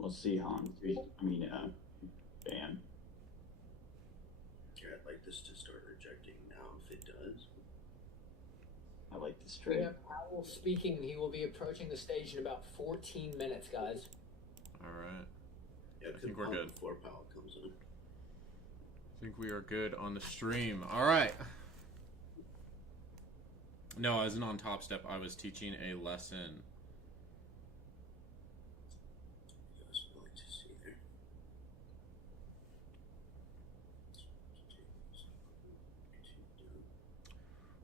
We'll see, Han. Bam. Yeah, I'd like this to start rejecting now if it does. I like this We trade. have Powell speaking. He will be approaching the stage in about 14 minutes, guys. All right. Yeah, I think we're good. Before Powell comes in. I think we are good on the stream. All right. No, I wasn't on Top Step. I was teaching a lesson. Yes, I'd like to see there.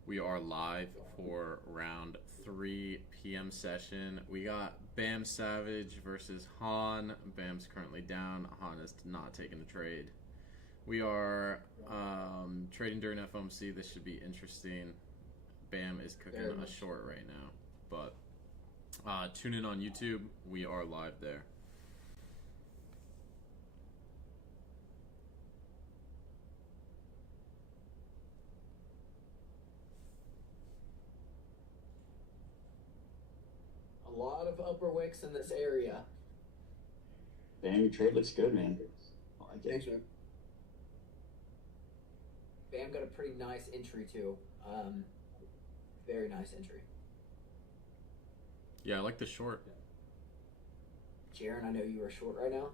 We are live for round 3 p.m. session. We got Bam Savage versus Han. Bam's currently down. Han is not taking the trade. We are trading during FOMC. This should be interesting. Bam is cooking a short right now. But tune in on YouTube. We are live there. A lot of upper wicks in this area. Bam, your trade looks good, man. I like it. Thanks, man. Bam got a pretty nice entry too. Very nice entry. Yeah, I like the short. Jaron, I know you are short right now.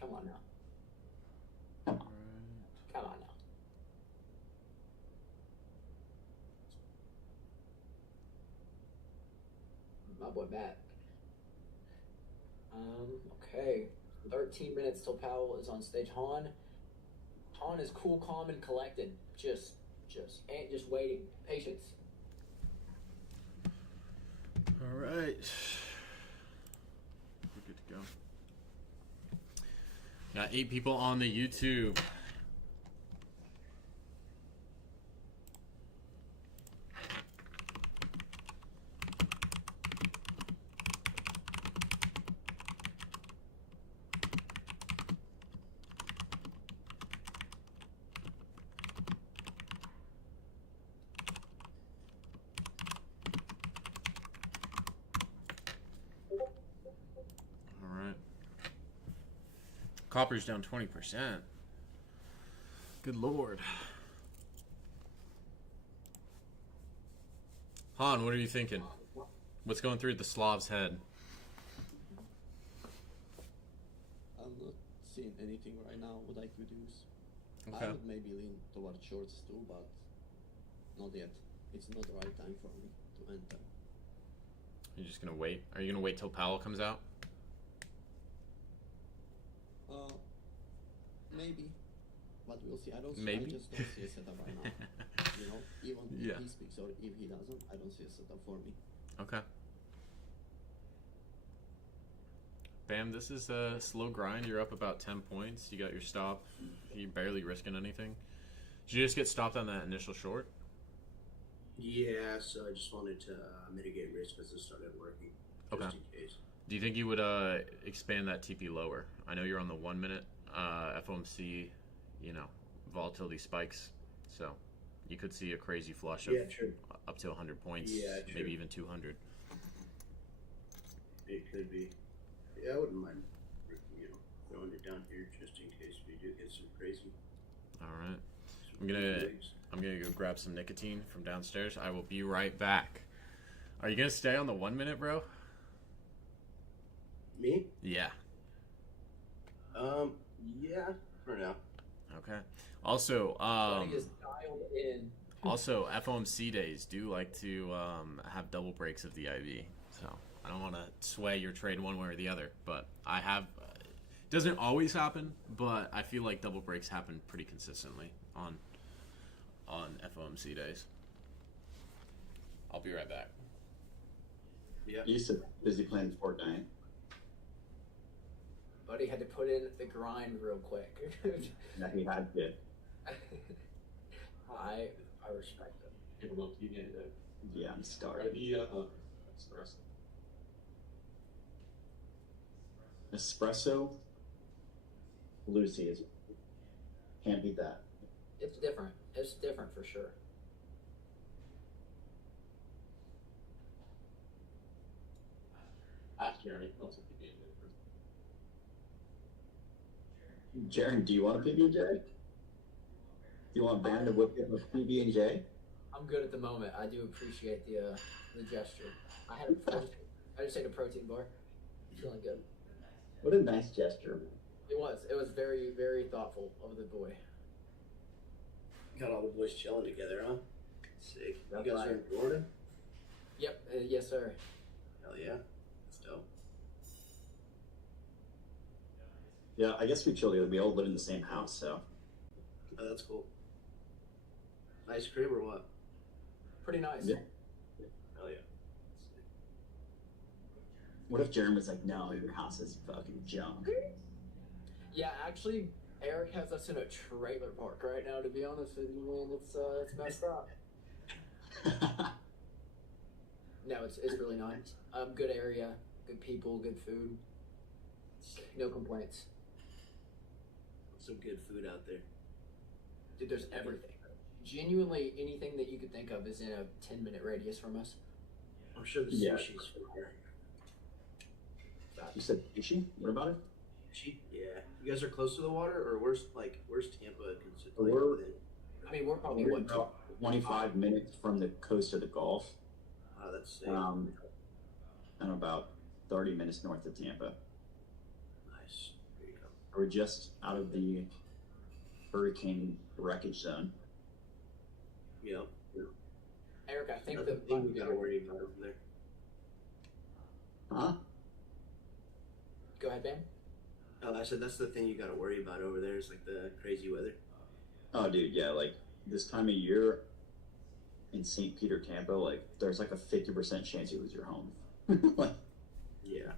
Come on now. All right. Come on now. My boy Matt. Okay. 13 minutes till Powell is on stage. Han is cool, calm, and collected. Just waiting. Patience. All right. We're good to go. Got 8 people on the YouTube. Copper's down 20%. Good lord. Han, what are you thinking? What's going through the Slav's head? I'm not seeing anything right now what I could use. Okay. I would maybe lean towards shorts too, but not yet. It's not the right time for me to enter. You're just gonna wait? Are you gonna wait till Powell comes out? Maybe, but we'll see. I just don't see a setup right now. You know, even if he speaks or if he doesn't, I don't see a setup for me. Okay. Bam, this is a slow grind. You're up about 10 points. You got your stop. You're barely risking anything. Did you just get stopped on that initial short? Yeah, so I just wanted to mitigate risk as it started working. Okay. Just in case. Do you think you would expand that TP lower? I know you're on the 1 minute. FOMC, volatility spikes, so you could see a crazy flush of up to 100 points, maybe even 200. It could be. Yeah, I wouldn't mind, throwing it down here just in case we do get some crazy. All right, I'm gonna go grab some nicotine from downstairs. I will be right back. Are you gonna stay on the 1 minute, bro? Me? Yeah. Yeah, for now. Okay. Also, Is dialed in. also FOMC days do like to have double breaks of the IV. So I don't want to sway your trade one way or the other, but I have. It doesn't always happen, but I feel like double breaks happen pretty consistently on FOMC days. I'll be right back. Yeah. You said busy playing Fortnite. Buddy had to put in the grind real quick. Yeah, he had to. I respect it. Yeah, I'm starving. Espresso? Lucy is. Can't beat that. It's different. It's different for sure. Jaren, do you want a PB&J? Do you want Bam to whip you up a PB&J? I'm good at the moment. I do appreciate the gesture. I just ate a protein bar. Feeling good. What a nice gesture. It was. It was very, very thoughtful of the boy. Got all the boys chilling together, huh? Sick. You That's guys right. are in Florida? Yep. Yes, sir. Hell yeah. That's dope. Yeah, I guess we chill together. We all live in the same house, so. Oh, that's cool. Nice crib or what? Pretty nice. Yeah. Hell yeah. What if Jaren was like, no, your house is fucking junk? Yeah, actually, Eric has us in a trailer park right now. To be honest with you, man, it's messed up. No, it's really nice. Good area, good people, good food. No complaints. Some good food out there. Dude, there's everything. Genuinely, anything that you could think of is in a 10-minute radius from us. I'm sure the Yeah. sushi's from here. You said sushi? What about it? Sushi? Yeah. You guys are close to the water, or where's Tampa considered? We're- I mean, we're probably We're about 25 minutes from the coast of the Gulf, Oh, that's sick. and about 30 minutes north of Tampa. Nice. There you go. We're just out of the hurricane wreckage zone. Yep. Eric, I think Another that thing we gotta worry about over there. Huh? Go ahead, Ben. Oh, I said that's the thing you gotta worry about over there is like the crazy weather. Oh, dude, yeah, like this time of year in St. Peter, Tampa, like there's like a 50% chance you lose your home. Like, Yeah.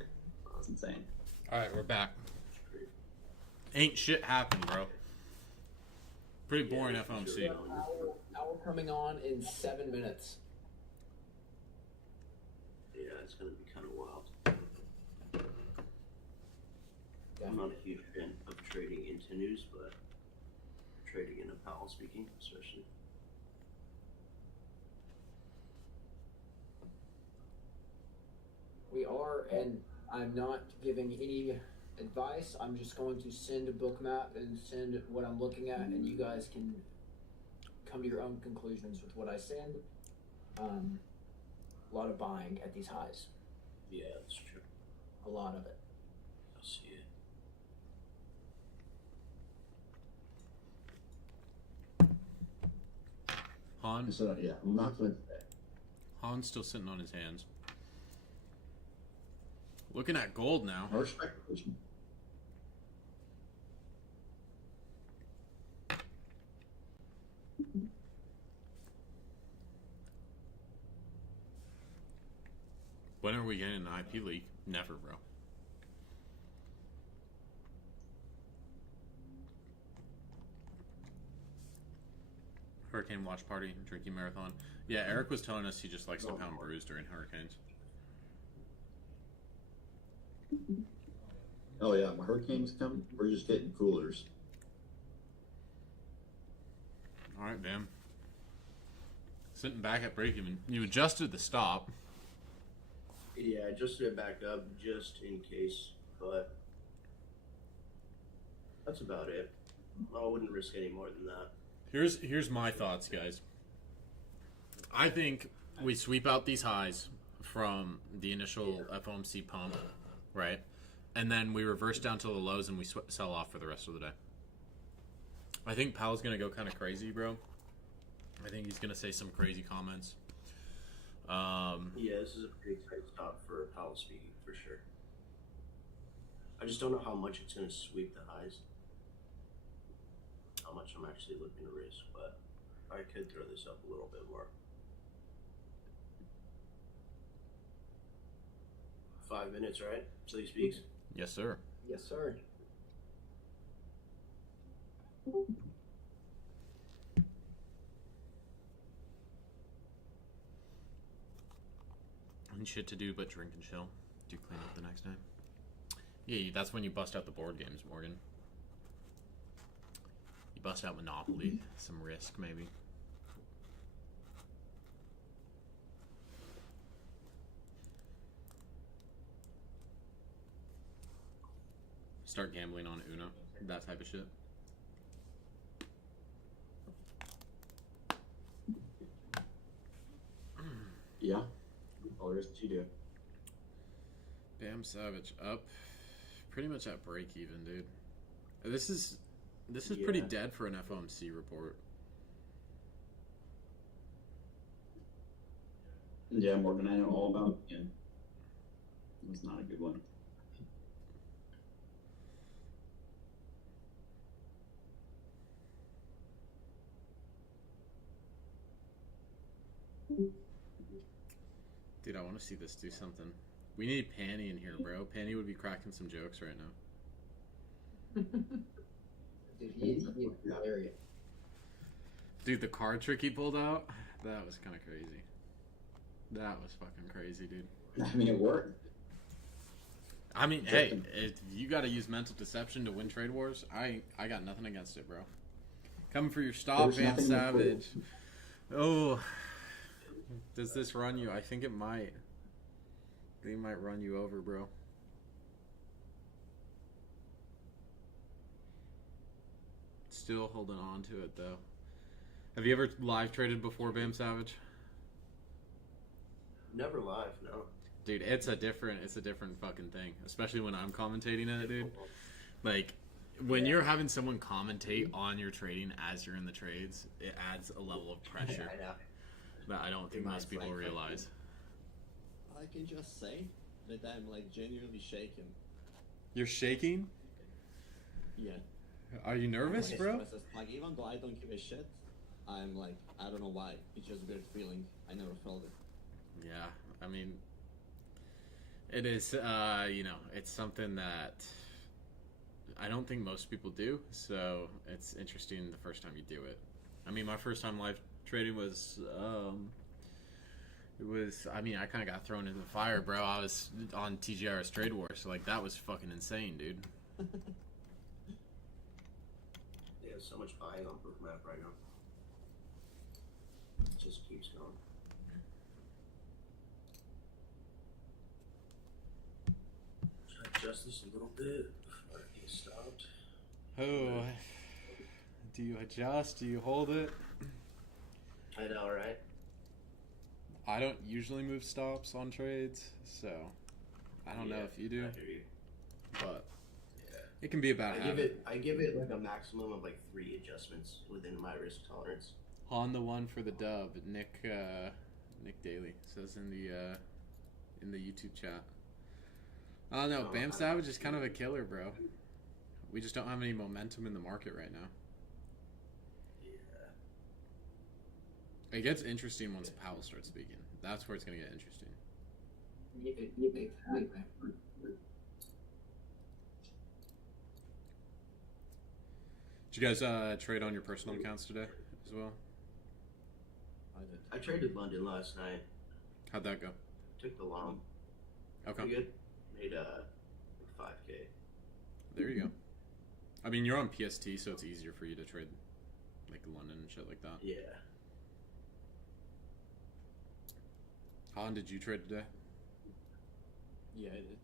that's insane. All right, we're back. Ain't shit happened, bro. Pretty boring Yeah, FOMC. sure. Hour coming on in 7 minutes. Yeah, it's gonna be kind of wild. Yeah. I'm not a huge fan of trading into news, but trading into Powell speaking, especially. We are, and I'm not giving any advice. I'm just going to send a book map and send what I'm looking at, and you guys can come to your own conclusions with what I send. A lot of buying at these highs. Yeah, that's true. A lot of it. I see it. Han, So, yeah, I'm not going to. Han's still sitting on his hands. Looking at gold now. No speculation. When are we getting an IP leak? Never, bro. Hurricane watch party, drinking marathon. Yeah, Eric was telling us he just likes to pound brews during hurricanes. Oh, yeah, when hurricanes come, we're just getting coolers. All right, Bam. Sitting back at break even. You adjusted the stop. Yeah, I just did it back up just in case, but that's about it. I wouldn't risk any more than that. Here's my thoughts, guys. I think we sweep out these highs from the initial FOMC pump, right? And then we reverse down to the lows and we sell off for the rest of the day. I think Powell's going to go kind of crazy, bro. I think he's going to say some crazy comments. Yeah, this is a pretty tight stop for Powell speaking, for sure. I just don't know how much it's going to sweep the highs. How much I'm actually looking to risk, but I could throw this up a little bit more. 5 minutes, right? Till he speaks. Yes, sir. Yes, sir. And shit to do but drink and chill. Do clean up the next day. Yeah, that's when you bust out the board games, Morgan. You bust out Monopoly, some Risk maybe. Start gambling on Uno. that type of shit. Yeah. All there is to do. Bam Savage up pretty much at break even, dude. This is pretty dead for an FOMC report. Yeah, more than I know all about. Yeah. It was not a good one. Dude, I want to see this do something. We need Panny in here, bro. Panny would be cracking some jokes right now. Dude, he is hilarious. Dude, the card trick he pulled out, that was kind of crazy. That was fucking crazy, dude. I mean, it worked. I mean, hey, if you got to use mental deception to win trade wars, I got nothing against it, bro. Coming for your stop, Van Savage. Oh, does this run you? I think it might. They might run you over, bro. Still holding on to it, though. Have you ever live traded before, Bam Savage? Never live, no. Dude, it's a different fucking thing, especially when I'm commentating it, dude. Like, when you're having someone commentate on your trading as you're in the trades, it adds a level of pressure that I don't think most people realize. I can just say that I'm like genuinely shaking. You're shaking? Yeah. Are you nervous, bro? Like, even though I don't give a shit, I'm like, I don't know why. It's just a weird feeling. I never felt it. Yeah, I mean, it is, it's something that I don't think most people do, so it's interesting the first time you do it. I mean, my first time live trading was, I kind of got thrown into the fire, bro. I was on TGR's Trade War, so, like, that was fucking insane, dude. There's so much buying on Bookmap right now. It just keeps going. Should I adjust this a little bit before I get stopped? Oh, do you adjust? Do you hold it? I know, right? I don't usually move stops on trades, so I don't know if you do. I hear you. But it can be about I give it like a maximum of like 3 adjustments within my risk tolerance. On the one for the dub, Nick Daly says in the YouTube chat. I don't know, Bam Savage is kind of a killer, bro. We just don't have any momentum in the market right now. Yeah. It gets interesting once Powell starts speaking. That's where it's gonna get interesting. Did you guys trade on your personal accounts today as well? I did. I traded London last night. How'd that go? Took the long. Okay. Pretty good. Made like 5K. There you go. I mean, you're on PST, so it's easier for you to trade like London and shit like that. Yeah. Han, did you trade today? Yeah, I did.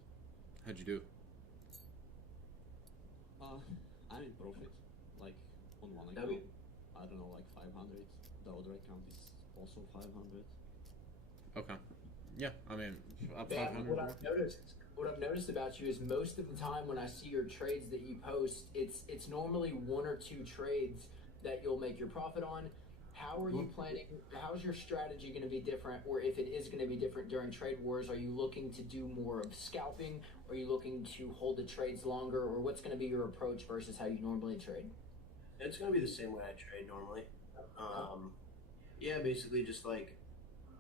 How'd you do? I'm in profit. Like, on one account, I don't know, like 500. The other account is also 500. Okay. Yeah, I mean, up Yeah, 500. what I've noticed about you is most of the time when I see your trades that you post, it's normally 1 or 2 trades that you'll make your profit on. How are you planning? How's your strategy going to be different, or if it is going to be different during trade wars? Are you looking to do more of scalping? Are you looking to hold the trades longer, or what's going to be your approach versus how you normally trade? It's going to be the same way I trade normally. Yeah, basically just like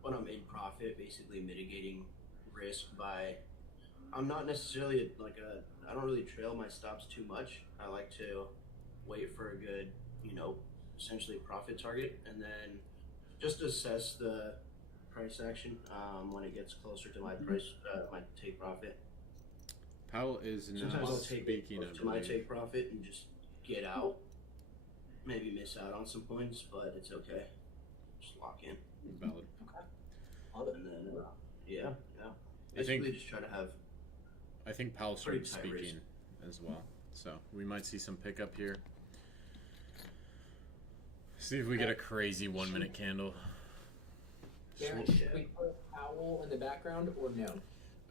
when I'm in profit, basically mitigating risk by, I'm not necessarily I don't really trail my stops too much. I like to wait for a good, essentially profit target, and then just assess the price action when it gets closer to my price, my take profit. Powell is now Sometimes I'll take it speaking to my take profit and just get out. Maybe miss out on some points, but it's okay. Just lock in. Valid. And then, basically just try to have. I think Powell pretty started tight speaking as well. So we might see some pickup here. See if we get a crazy 1 minute candle. Darren, should we put Powell in the background or no?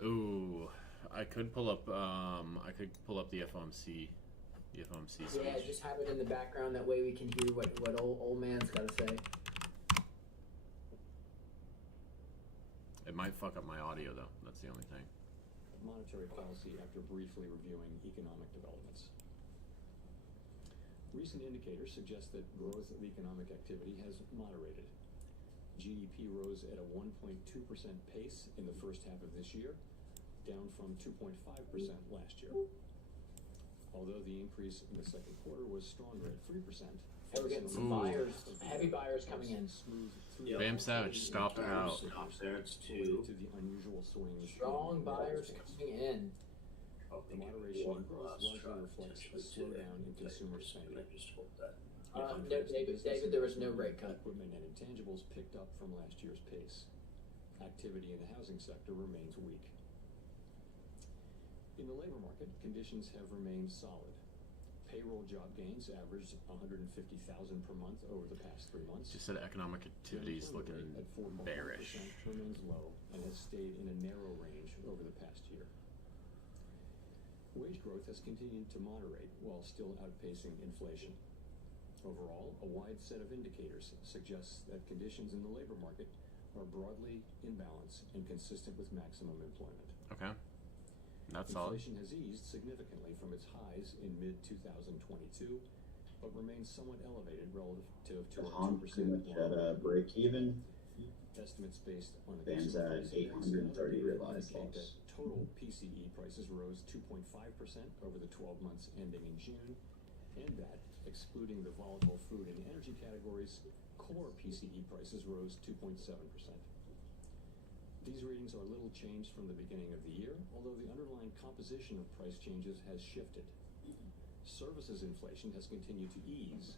Ooh, I could pull up. I could pull up the FOMC. The FOMC speech. Yeah, just have it in the background. That way we can hear what old man's got to say. It might fuck up my audio though. That's the only thing. Monetary policy after briefly reviewing economic developments. Recent indicators suggest that growth of economic activity has moderated. GDP rose at a 1.2% pace in the first half of this year, down from 2.5% last year. Although the increase in the second quarter was stronger at 3%. We're getting some buyers, heavy buyers coming in. Bam Savage stopped out. Stops there. It's 2. To the unusual swings. Strong buyers coming in. The moderation in growth largely reflects a slowdown in consumer spending. No, David, there was no rate cut. Equipment and intangibles picked up from last year's pace. Activity in the housing sector remains weak. In the labor market, conditions have remained solid. Payroll job gains averaged 150,000 per month over the past 3 months. Just said economic activity is looking at 4.1% bearish. remains low and has stayed in a narrow range over the past year. Wage growth has continued to moderate while still outpacing inflation. Overall, a wide set of indicators suggests that conditions in the labor market are broadly in balance and consistent with maximum employment. Okay. That's solid. Inflation has eased significantly from its highs in mid-2022, but remains somewhat elevated relative to a 2% at a break even. Estimates based on the Bands at 830 realized indicate loss. that total PCE prices rose 2.5% over the 12 months ending in June, and that, excluding the volatile food and energy categories, core PCE prices rose 2.7%. These readings are little changed from the beginning of the year, although the underlying composition of price changes has shifted. Services inflation has continued to ease,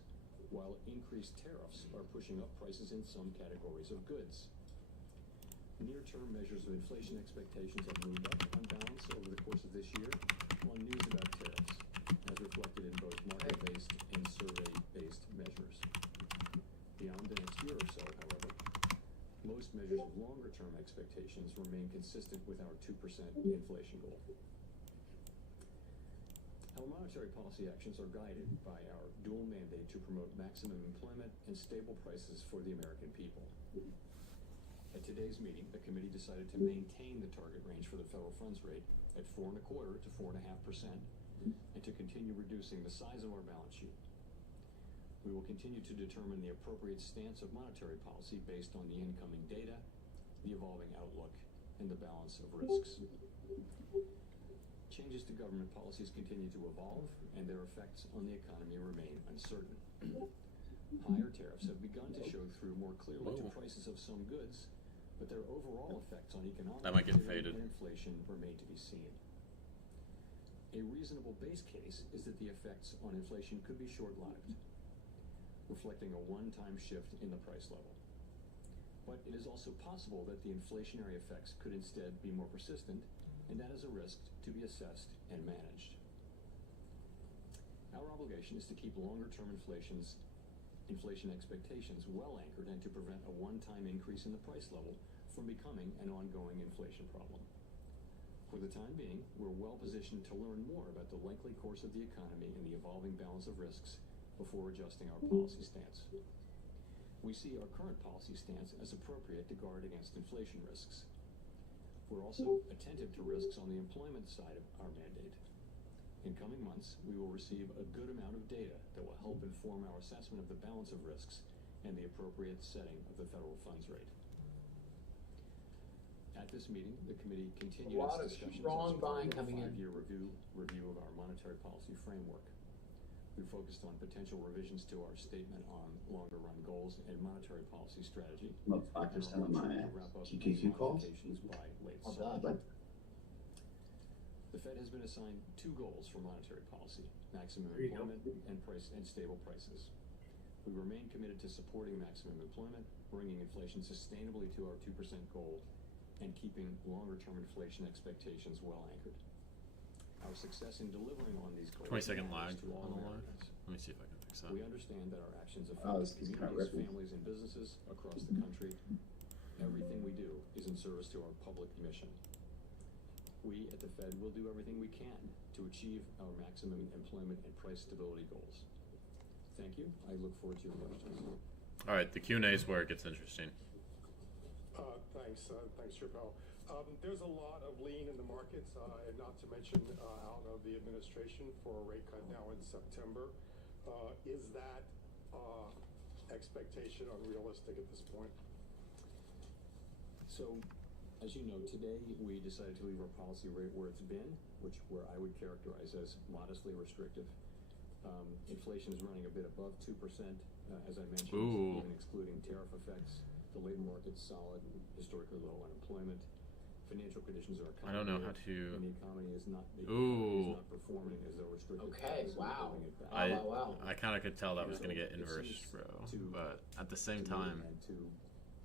while increased tariffs are pushing up prices in some categories of goods. Near-term measures of inflation expectations have moved up on balance over the course of this year on news about tariffs, as reflected in both market-based and survey-based measures. Beyond the next year or so, however, most measures of longer-term expectations remain consistent with our 2% inflation goal. Our monetary policy actions are guided by our dual mandate to promote maximum employment and stable prices for the American people. At today's meeting, the committee decided to maintain the target range for the federal funds rate at 4.25% to 4.5%, and to continue reducing the size of our balance sheet. We will continue to determine the appropriate stance of monetary policy based on the incoming data, the evolving outlook, and the balance of risks. Changes to government policies continue to evolve, and their effects on the economy remain uncertain. Higher tariffs have begun to show through more clearly to prices of some goods, but their overall effects on economic activity and inflation remain to be seen. A reasonable base case is that the effects on inflation could be short-lived, reflecting a one-time shift in the price level. But it is also possible that the inflationary effects could instead be more persistent, and that is a risk to be assessed and managed. Our obligation is to keep longer-term inflation expectations well anchored and to prevent a one-time increase in the price level from becoming an ongoing inflation problem. For the time being, we're well positioned to learn more about the likely course of the economy and the evolving balance of risks before adjusting our policy stance. We see our current policy stance as appropriate to guard against inflation risks. We're also attentive to risks on the employment side of our mandate. In coming months, we will receive a good amount of data that will help inform our assessment of the balance of risks and the appropriate setting of the federal funds rate. At this meeting, the committee continued its discussions strong buying as part of a coming in. 5-year review of our monetary policy framework. We focused on potential revisions to our statement on longer-run goals and monetary policy strategy. About 5% of my QQQ calls. By late Oh, summer. God. The Fed has been assigned 2 goals for monetary policy: maximum There you go. employment and stable prices. We remain committed to supporting maximum employment, bringing inflation sustainably to our 2% goal, and keeping longer-term inflation expectations well anchored. Our our success in delivering on these goals 20-second matters lag to all on the line. Americans. Let me see if I can fix that. We understand that our actions Oh, affect this is kinda communities, ripping. families, and businesses across the country. Everything we do is in service to our public mission. We at the Fed will do everything we can to achieve our maximum employment and price stability goals. Thank you. I look forward to your questions. All right, the Q&A is where it gets interesting. Thanks, Chappelle. There's a lot of lean in the markets, and not to mention out of the administration for a rate cut now in September. Is that expectation unrealistic at this point? So, as you know, today we decided to leave our policy rate where it's been, where I would characterize as modestly restrictive. Inflation is running a bit above 2%, as I mentioned, Ooh. even excluding tariff effects. The labor market's solid, historically low unemployment. Financial conditions are I don't know how accommodative, to. and the economy is not Ooh. performing as though restrictive. Okay, policies are wow. holding it back. I kind of could tell that was going to get It inversed, seems bro. to- But at the same to me time, and to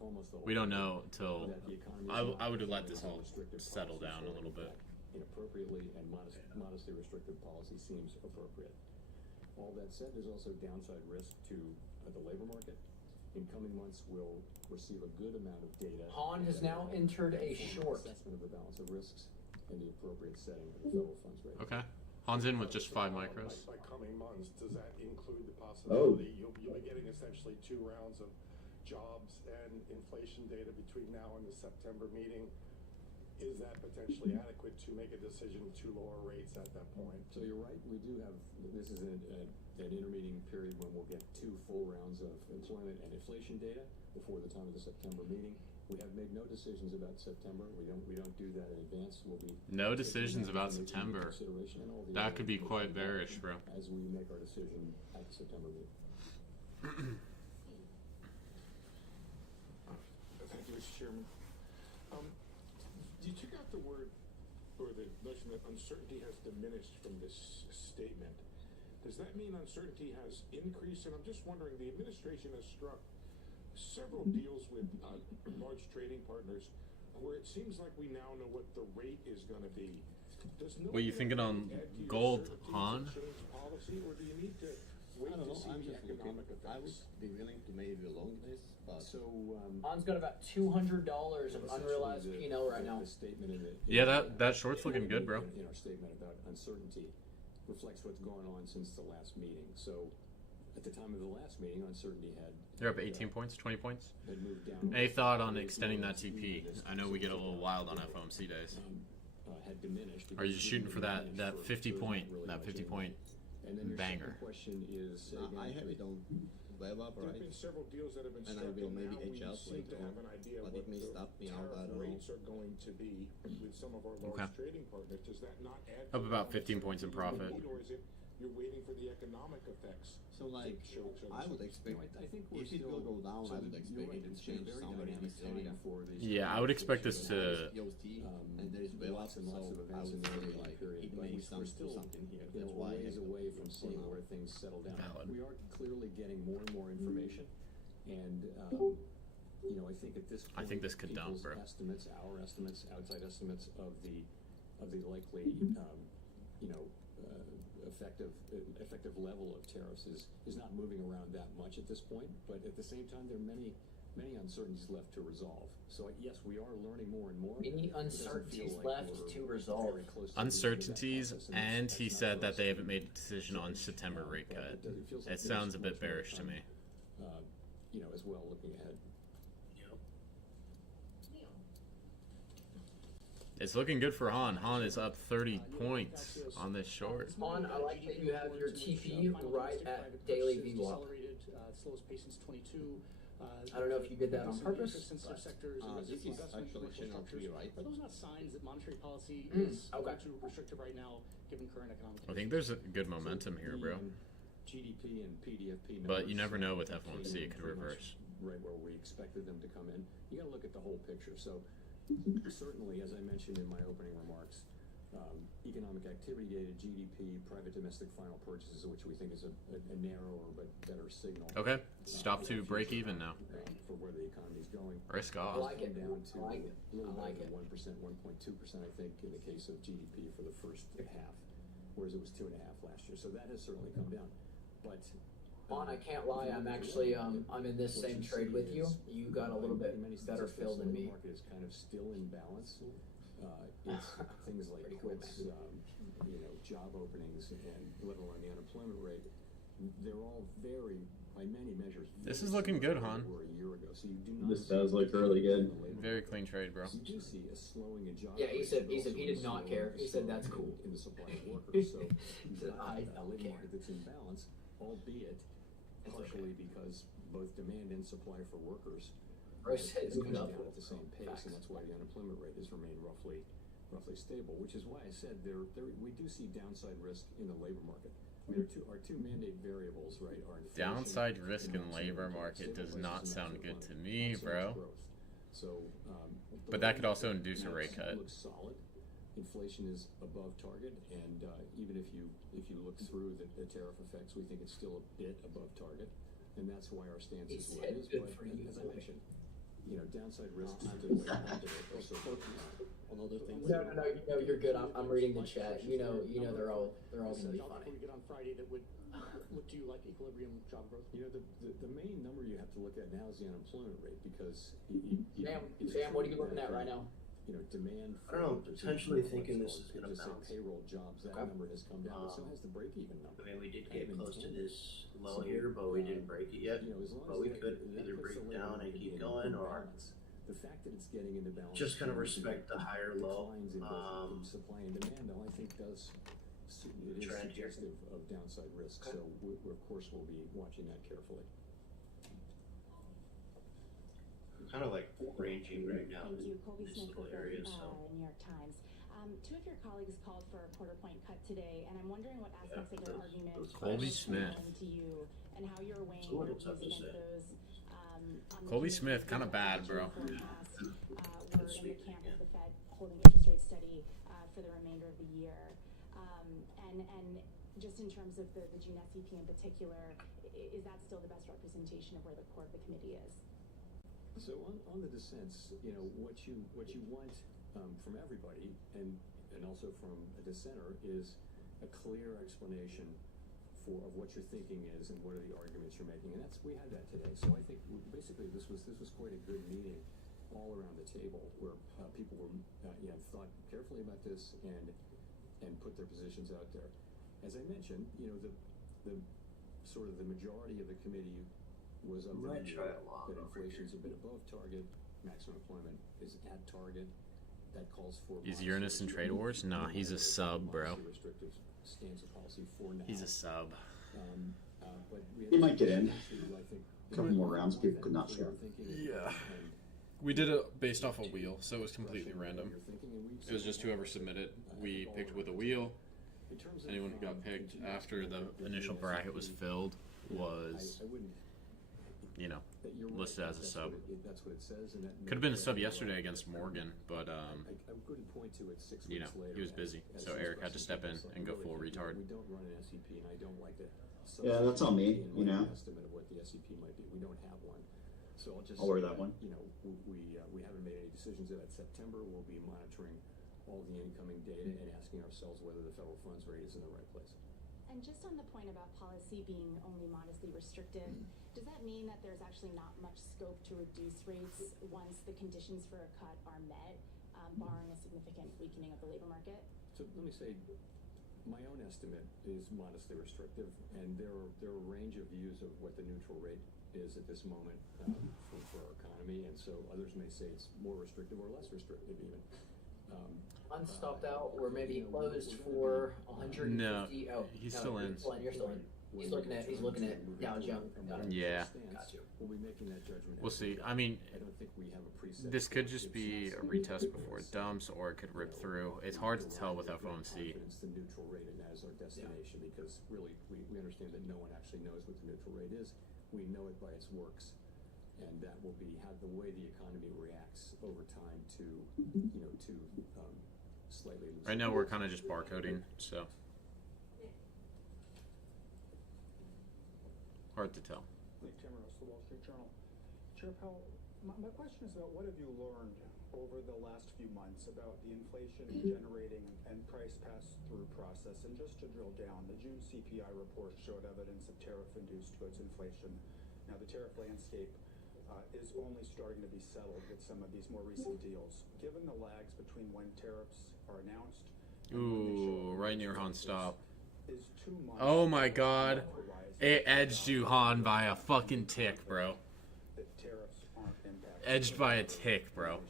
almost the we don't whole know till that the economy is I not would let performing this as all restrictive settle policies down a are little bit. inappropriately, and modestly restrictive policy seems appropriate. All that said, there's also downside risk to the labor market. In coming months, we'll receive a good amount of data. Han has now entered a short. Assessment of the balance of risks and the appropriate setting of the federal funds rate. Okay. Han's in with just 5 micros. By coming months, does that include the possibility you'll be getting essentially 2 rounds of jobs and inflation data between now and the September meeting? Is that potentially adequate to make a decision to lower rates at that point? So you're right, we do have, this is an intermeeting period when we'll get 2 full rounds of employment and inflation data before the time of the September meeting. We have made no decisions about September. We don't do that in advance. We'll be No taking decisions that about information into September. consideration and all the That other could be quite information bearish, bro. as we make our decision at the September meeting. Thank you, Mr. Chairman. You took out the word, or the notion that uncertainty has diminished from this statement. Does that mean uncertainty has increased? And I'm just wondering, the administration has struck several deals with large trading partners where it seems like we now know what the rate is going to be. Does no What you thinking on add to your gold, certainty Han? to change policy, or do you need to wait I don't to know. see I'm the just looking. economic I would effects? be willing to maybe long this, but So, Han's got about $200 of unrealized P&L right now. The statement in the Yeah, that short's looking good, bro. In our statement about uncertainty reflects what's going on since the last meeting. So, at the time of the last meeting, uncertainty They're up 18 points, 20 points. had moved down. Any thought on extending that TP? I know we get a little wild on FOMC days. Had diminished. Are you just shooting for that because for 50 really point not that 50 much point And then your banger? second question is, I have it on web up, There have right? been several deals that have been And I struck, will and maybe now we edge up seem later to have on, an idea but what it may the stop me out, I tariff don't rates know. are going to be with some of our large Okay. trading partners. Does that not add Up to about the 15 points in uncertainty profit. you need, or is it you're waiting for the economic effects? So like, show I would some- expect, I think we're if it will still- go down, so I would you're expect right, it to it's been a change very somewhere in dynamic this time area. for these Yeah, I would expect us to. EOT, and there is lots and lots of so I events in would the say intervening like period, it but may we're stand to still something here. you know, That's why I ways have away it from for seeing now. where things settle down. Valid. We are clearly getting more and more information, and you know, I think at this point, I think this could dump, people's bro. estimates, our estimates, outside estimates of the likely, you know, effective level of tariffs is not moving around that much at this point. But at the same time, there are many uncertainties left to resolve. So yes, we are learning more and more. Many It doesn't feel uncertainties like left we're to resolve. very close to the end of that Uncertainties, process, and that's he not said for that us. they haven't made a decision on September rate But cut. it feels like It there's sounds a bit much more bearish to time, me. You know, as well, looking ahead. It's looking good for Han. Han is up 30 points on this short. Han, I like that you have your TP right at daily VWAP. Slowest pace since 22. I don't know if you did that on purpose, Sensitive but- sectors, This is investment, actually commercial channel 3, structures. right? Are those not signs that monetary policy Mm, is okay. too restrictive right now, given current economic I think there's a good momentum here, bro. GDP and PDFP But you numbers, never know with came FOMC, it in could pretty much reverse. Right where we expected them to come in. You got to look at the whole picture. So certainly, as I mentioned in my opening remarks, economic activity data, GDP, private domestic final purchases, which we think is a narrower but better signal. Okay, stop for to the break future, even now. For where the economy is going. Risk I off. like it. Down to I like it. a little I like better it. than 1%, 1.2%, I think, in the case of GDP for the first half. whereas it was 2.5 last year. So that has certainly come down. But I can't lie. I'm actually I'm in this same trade with you. You got a little bit better fill than me. The market is kind of still in balance. It's things like quits, job openings, and let alone the unemployment rate. They're all very, by many measures. This is looking good, hon. Were a year ago, so you do not. This does look really good. Very clean trade, bro. You do see a slowing in job. Yeah, he said he did not care. He said that's cool. In the supply of workers, so He said, I a don't labor care. market that's in balance, albeit partially because both demand and supply for workers Gross is is coming up. down at the same pace, Facts. and that's why the unemployment rate has remained roughly stable. Which is why I said we do see downside risk in the labor market. I mean, our two mandate variables, right, are inflation. Downside risk in and labor unemployment. market does Stable not prices and sound maximum good to employment, me, not so bro. much growth. So, the But that could labor also market induce a rate cut. looks solid. Inflation is above target, and even if you look through the tariff effects, we think it's still a bit above target, and that's why our stance is what it is. Good But for you, as I boy. mentioned, downside risks to On other things. No, you're good. I'm reading the chat. You know, they're all gonna be Job funny. before we get on Friday that would look to you like equilibrium job growth. The main number you have to look at now is the unemployment rate, because Sam, what are you looking at right now? Demand. I don't know, for potentially thinking this is gonna just say bounce. payroll jobs, that Okay. number has come down, but so has the break-even number. I mean, we did Kind get of close to intended. this low here, but we didn't break it yet. As long But as we that- could that either puts break the labor down and market keep in going, or balance. The fact that it's getting into balance, just kind of respect the higher low declines in both in supply and demand, though, I think it is trend here. suggestive of downside risk. So we of course will be watching that carefully. kind of like ranging right now Thank you. in Colby these Smith little with areas. the So New York Times. Two of your colleagues called for a quarter point cut today, and I'm wondering what aspects of their argument those are Colby most Smith. compelling to you, and how you're weighing It's a little their tough to views against say. those. On the Colby June Smith, kinda meeting, bad, the bro. forecast, were in the Sweet, camp yeah. of the Fed holding interest rates steady for the remainder of the year. And just in terms of the June SEP in particular, is that still the best representation of where the core of the committee is? So on the dissents, what you want from everybody, and also from a dissenter, is a clear explanation of what your thinking is and what are the arguments you're making, and we had that today. So I think basically this was quite a good meeting all around the table, where people were thought carefully about this and put their positions out there. As I mentioned, the sort of the majority of the committee was of the Might view try a lot that over inflation's a bit above target, maximum employment is at target. That calls for Is modestly Uranus in Trade Wars? Nah, he's a sub, bro. modestly restrictive stance of policy for now. He's a sub. But we He might get in. I think, A couple more rounds, people could not show up. Yeah. We did it based off a wheel, so it was completely random. It was just whoever submitted. We picked with a wheel. Anyone who got picked after the initial bracket was filled was, listed as a sub. That's what it says, and that Could have been a sub yesterday against Morgan, but I couldn't point to it 6 you weeks know, later. he was busy, as so these Eric had to questions step in came up. and go Really, full retard. We don't run an SEP, and I don't like to. Yeah, that's on me, substitute you know. an estimate of what the SEP might be. We don't have one, so I'll wear say that one. we haven't made any decisions yet. At September, we'll be monitoring all the incoming data and asking ourselves whether the federal funds rate is in the right place. And just on the point about policy being only modestly restrictive, does that mean that there's actually not much scope to reduce rates once the conditions for a cut are met, barring a significant weakening of the labor market? So let me say, my own estimate is modestly restrictive, and there are a range of views of what the neutral rate is at this moment for our economy, and so others may say it's more restrictive or less restrictive even. Unstopped out, or maybe closed for 150. No, Oh, he's no, still in. You're still in. He's looking at Dow Jones. Yeah. Got you. We'll be making that judgment. We'll see. I mean, I don't think we have a preset. this could just be a retest before it dumps, or it could rip through. It's hard to tell with FOMC. Confidence the neutral rate and that is our destination, because really we understand that no one actually knows what the neutral rate is. We know it by its works, and that will be how the way the economy reacts over time to slightly. Right now, we're kind of just barcoding, so hard to tell. Tim Ross, the Wall Street Journal. Chair Powell, my question is about what have you learned over the last few months about the inflation generating and price pass-through process. And just to drill down, the June CPI report showed evidence of tariff-induced goods inflation. Now, the tariff landscape is only starting to be settled with some of these more recent deals. Given the lags between when tariffs are announced and when they show up right near Han stop. is 2 months. Oh my god. It edged you, Han, by a fucking tick, bro. That tariffs aren't impacting Edged by a tick, bro.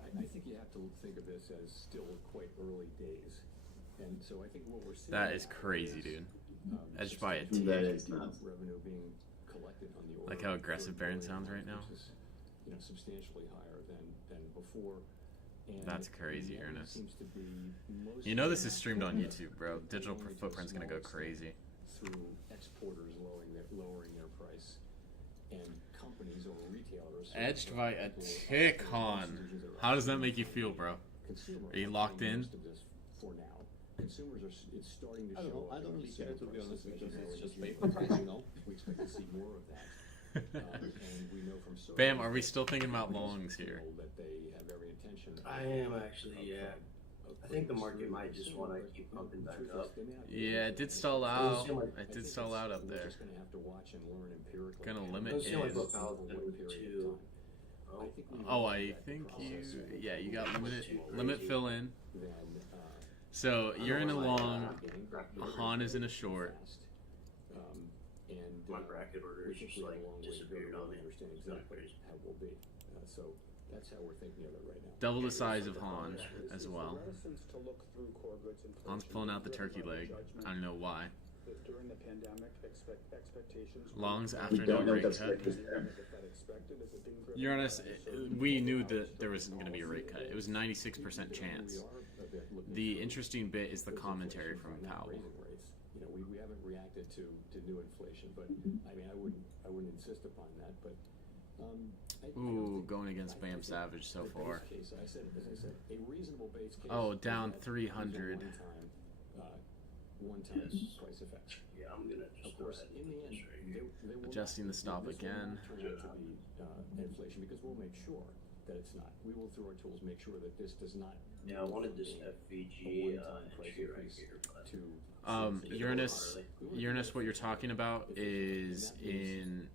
I think you have to think of this as still quite early days. And so I think what we're seeing... That is crazy, dude. Edged by a tick. That is nuts. Revenue being collected on the order Like how aggressive Baron sounds right now? which is, substantially higher than before. And That's crazy, Ernest. seems to be You know this is streamed on YouTube, bro. Digital footprint's gonna go crazy. Through exporters lowering their price, and companies or retailers Edged by a tick, Han. How does that make you feel, bro? Are you locked in? For now, consumers are. It's starting to I don't show. know. I don't really care, to be honest, because it's just paper We price, you know. expect to see more of that. And we know from Bam, are we still thinking about longs here? that they have every intention. I am actually, yeah. I think the market might just want to keep pumping back up. Yeah, it did stall out. It did stall out up there. We're just going to have to watch and learn empirically. Gonna limit Those seem like in. about two. Oh, I think you got limit fill in. So you're in a long, Han is in a short. My bracket order is just like disappeared on me. Understand exactly how it will be. So that's how we're thinking of it right now. Double the size of Han as well. Reticence to look through core goods inflation Han's pulling out the turkey leg. I don't know why. that during the pandemic, expectations. Longs We after no don't know rate if that's cut. right. You're honest, we knew that there wasn't going to be a rate cut. It was 96% chance. The interesting bit is the commentary from Powell. We haven't reacted to new inflation, but I mean, I wouldn't insist upon that. But Ooh, going against Bam Savage so far. Case, as I said, a reasonable base case. Oh, down 300. One-time price effect. Yeah, I'm gonna just. Of course, in the end, they will Adjusting the stop this will again. not turn out to be inflation because we'll make sure that it's not. We will, through our tools, make sure that this does not. Yeah, I wanted this FVG entry right here, but Uranus, what you're talking about is in.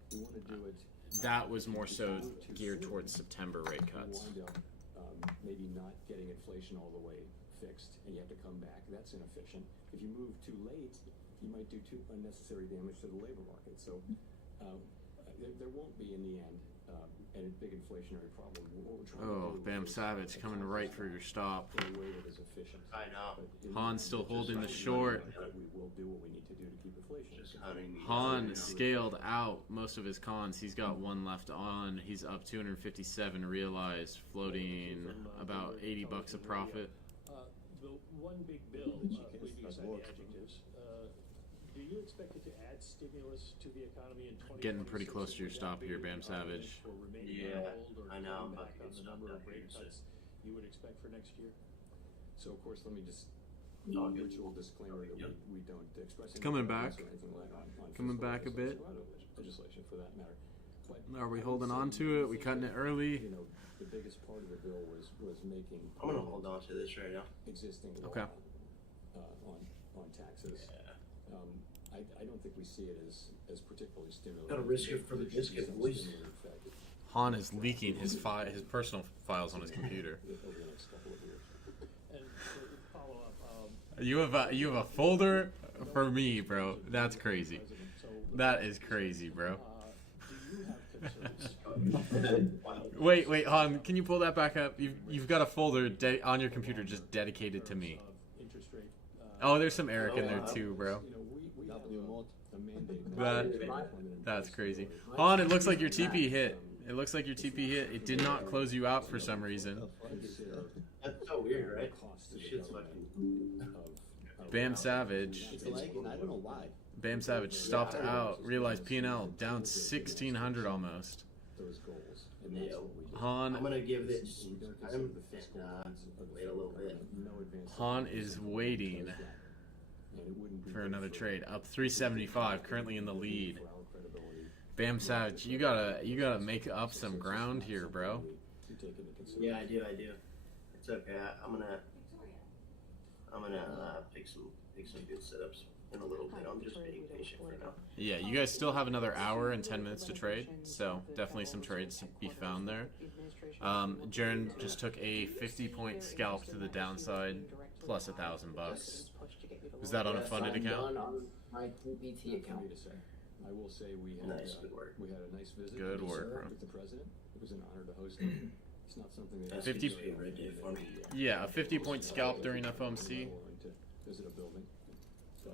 That was more so geared towards September rate cuts. You wind up maybe not getting inflation all the way fixed, and you have to come back. That's inefficient. If you move too late, you might do too unnecessary damage to the labor market. So there won't be, in the end, a big inflationary problem. What we're trying to do Bam is Savage coming right for your stop. in a way that is efficient. I know. Han still holding the short. We will do what we need to do to keep inflation. Just hunting these. Han scaled out most of his cons. He's got one left on. He's up 257 realized, floating about $80 a profit. The one big bill, leaving aside the adjectives, do you expect it to add stimulus to the economy in 2026? Getting pretty close to your stop here, Bam Savage. Yeah, I know, I'm Back about to on get the stopped number out of here rate soon. cuts you would expect for next year? So, of course, let me just Not good. ritual disclaimer that Yep. we don't express any Coming preference back. or anything like on Coming fiscal back a bit. legislation or other legislation for that matter. But Are we holding on to it? We cutting it early? You know, the biggest part of the bill was making. I'm gonna hold on to this right now. Existing law Okay. on taxes. I don't think we see it as particularly stimulating. Gotta risk it for the biscuit, Some boys. stimulating effect Han is leaking his personal files on his computer. over the next couple of years. And to follow up, You have a folder for me, bro. That's crazy. so That is crazy, bro. do you have concerns? Wait, Han, can you pull that back up? You've got a folder on your computer just dedicated to me. Of interest rate, Oh, there's some Eric in there too, bro. You know, we have a mandate. That's crazy. Han, it looks like your TP hit. It looks like your TP hit. It did not close you out for some reason. That's so weird, right? This shit's fucking. Bam Savage. It's lagging. I don't know why. Bam Savage stopped out. Realized P&L down 1,600 almost. Those goals. And Yeah. that's what we do. Han I'm gonna give this We don't time consider and the fiscal needs of the wait a federal little bit. government. No advance. Han is waiting And it wouldn't be for good another trade. Up 375, currently in the lead. for our credibility. Bam Savage, you gotta make up some ground here, bro. take into consideration. Yeah, I do. It's okay. I'm gonna pick some good setups in a little bit. I'm just being patient for now. Yeah, you guys still have another hour and 10 minutes to trade, so definitely some trades to be found there. Jaren just took a 50-point scalp to the downside, plus $1,000. Was that on a funded account? On my BT account. I will say we had Good work. we had a nice visit. Good work, bro. With the president. It was an honor to host him. It's not something that 50 favorite day for me. Yeah, a 50-point scalp during FOMC. to visit a building.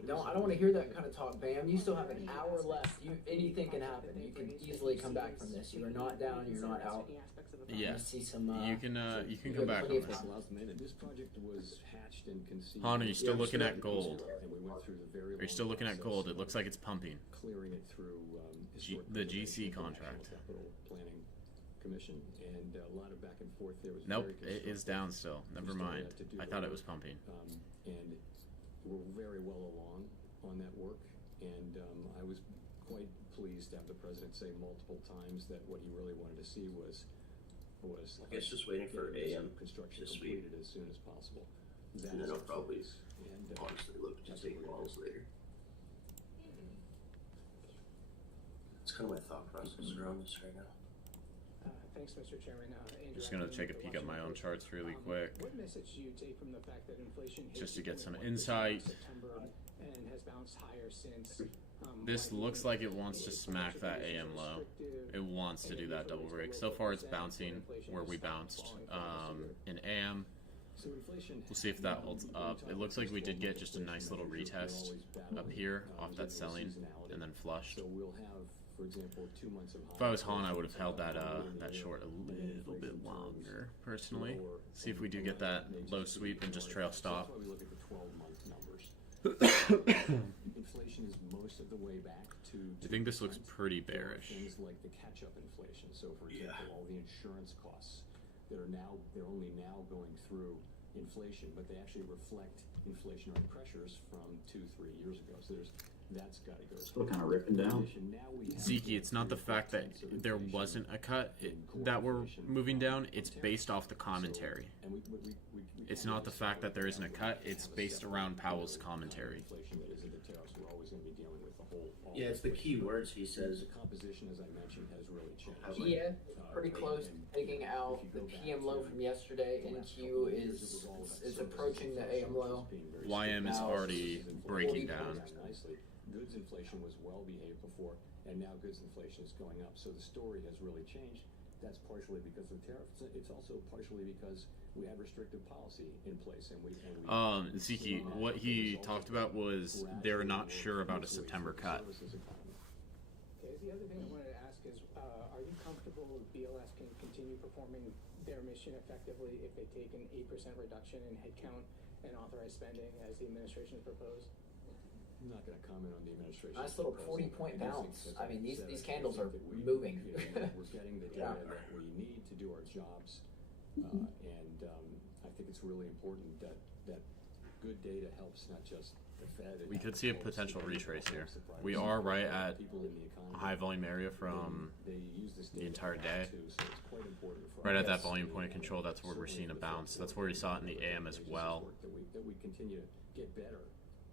No, I don't want to hear that kind of talk, Bam. You still have an hour left. Anything can happen. You can easily come back from this. You are not down. You're not out. Yeah, See some, you can come back on this. This project was hatched and conceived. Han, are you still looking at gold? And we went through the very Are you still looking at gold? It looks like it's pumping. clearing it through the GC contract. Capital Planning Commission, and a lot of back and forth there. Was Nope, very it is down still. Never mind. I thought it was pumping. And we're very well along on that work, and I was quite pleased to have the president say multiple times that what he really wanted to see was I guess just waiting for AM construction this week. completed as soon as possible. And then I'll probably and, honestly look to take balls later. It's kind of my thought process around this right now. Thanks, Mr. Chairman. Andrew, Just gonna take a peek at my own charts really quick. What message do you take from the fact that inflation hit Just to get some 2.1% insight. in September and has bounced higher since? This looks like it wants to smack that AM low. It wants to do that double break. So far it's bouncing where we bounced in AM. So inflation, We'll see if that holds up. It looks like we did get just a nice little retest up here off that selling and then flushed. so we'll have, for example, 2 months of If I was Han, I would have held that short a little bit longer, personally. See if we do get that low sweep and just trail stop. That's why we look at the 12-month numbers. Inflation is most of the way back to. I think this looks pretty bearish. Things like the catch-up inflation. So, for example, all the insurance costs they're only now going through inflation, but they actually reflect inflationary pressures from 2-3 years ago. So that's got to go. Still kind of ripping down. Zeke, it's not the fact that there wasn't a cut that we're moving down. It's based off the commentary. It's not the fact that there isn't a cut. It's based around Powell's commentary. Yeah, it's the key words he says. The composition, as I mentioned, has really changed. Yeah, pretty close to taking out the PM low from yesterday, and Q is approaching the AM low. YM is already breaking down. Goods inflation was well behaved before, and now goods inflation is going up. So the story has really changed. That's partially because of tariffs. It's also partially because we have restrictive policy in place, and we Zeke, what he talked about was they're not sure about a September cut. Okay, the other thing I wanted to ask is, are you comfortable BLS can continue performing their mission effectively if they take an 8% reduction in headcount and authorized spending as the administration has proposed? I'm not going to comment on the administration. Nice little 40-point bounce. I mean, these candles are moving. We're getting the data that we need to do our jobs, and I think it's really important that good data helps not just the Fed. We could see a potential retrace here. We are right at a high volume area from the entire day. Right at that volume point of control, that's where we're seeing a bounce. That's where we saw it in the AM as well. That we continue to get better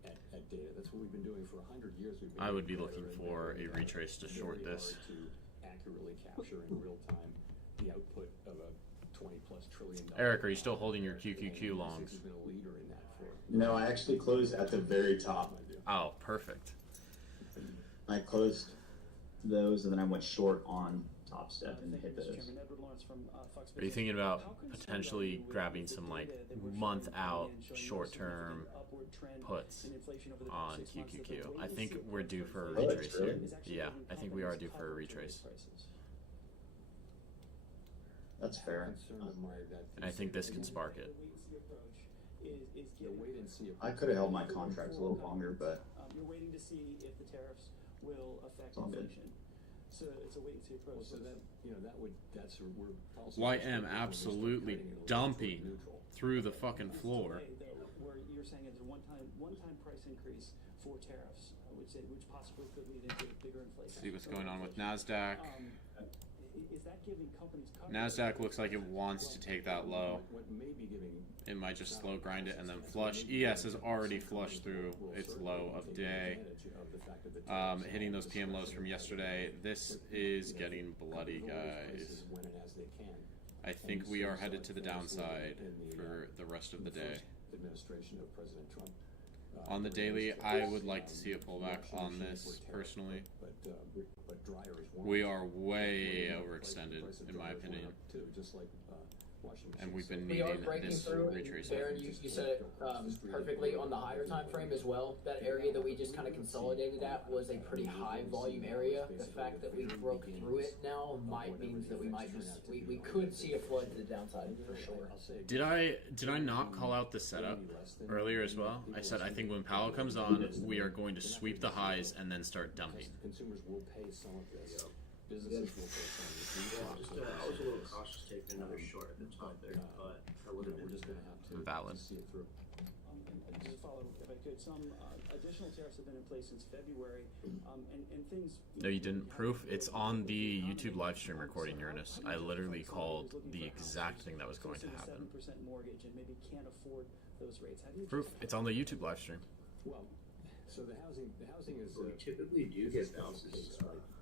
at data. That's what we've been doing for 100 years. I would be looking for a retrace to short this. To accurately capture in real time the output of a $20+ trillion. Eric, are you still holding your QQQ longs? Has been a leader in that for. No, I actually closed at the very top. Oh, perfect. I closed those and then I went short on Top Step and hit those. Are you thinking about potentially grabbing some like month out short term puts on QQQ? I think we're due for a retrace here. Yeah, I think we are due for a retrace. That's fair. I think this can spark it. I could have held my contracts a little longer, but you're waiting to see if the tariffs will affect inflation. So it's a wait and see approach. So we're also YM absolutely dumping through the fucking floor. Where you're saying it's a one-time price increase for tariffs, which possibly could lead into bigger inflation. See what's going on with NASDAQ. is that giving companies coverage? NASDAQ looks like it wants to take that low. It might just slow grind it and then flush. ES has already flushed through its low of day, hitting those PM lows from yesterday. This is getting bloody, guys. I think we are headed to the downside for the rest of the day. Administration of President Trump. On the daily, I would like to see a pullback on this personally. We are way overextended, in my opinion. And we've been We are needing breaking this through. retrace. Baron, you said it perfectly on the higher time frame as well. That area that we just kind of consolidated at was a pretty high volume area. The fact that we broke through it now means that we could see a flood to the downside for sure. Did I not call out the setup earlier as well? I said I think when Powell comes on, we are going to sweep the highs and then start dumping. Consumers will pay some of this. Businesses will pay some of this. I was a little cautious taking another short at the top there, but I would have been just going to have to valid. See it through. And just to follow, if I could, some additional tariffs have been in place since February, and things. No, you didn't. Proof. It's on the YouTube live stream recording, Uranus. I literally called the exact thing that was going to happen. 7% mortgage and maybe can't afford those rates. How do you Proof. It's on the YouTube live stream. Well, so the housing is. We typically do get bounces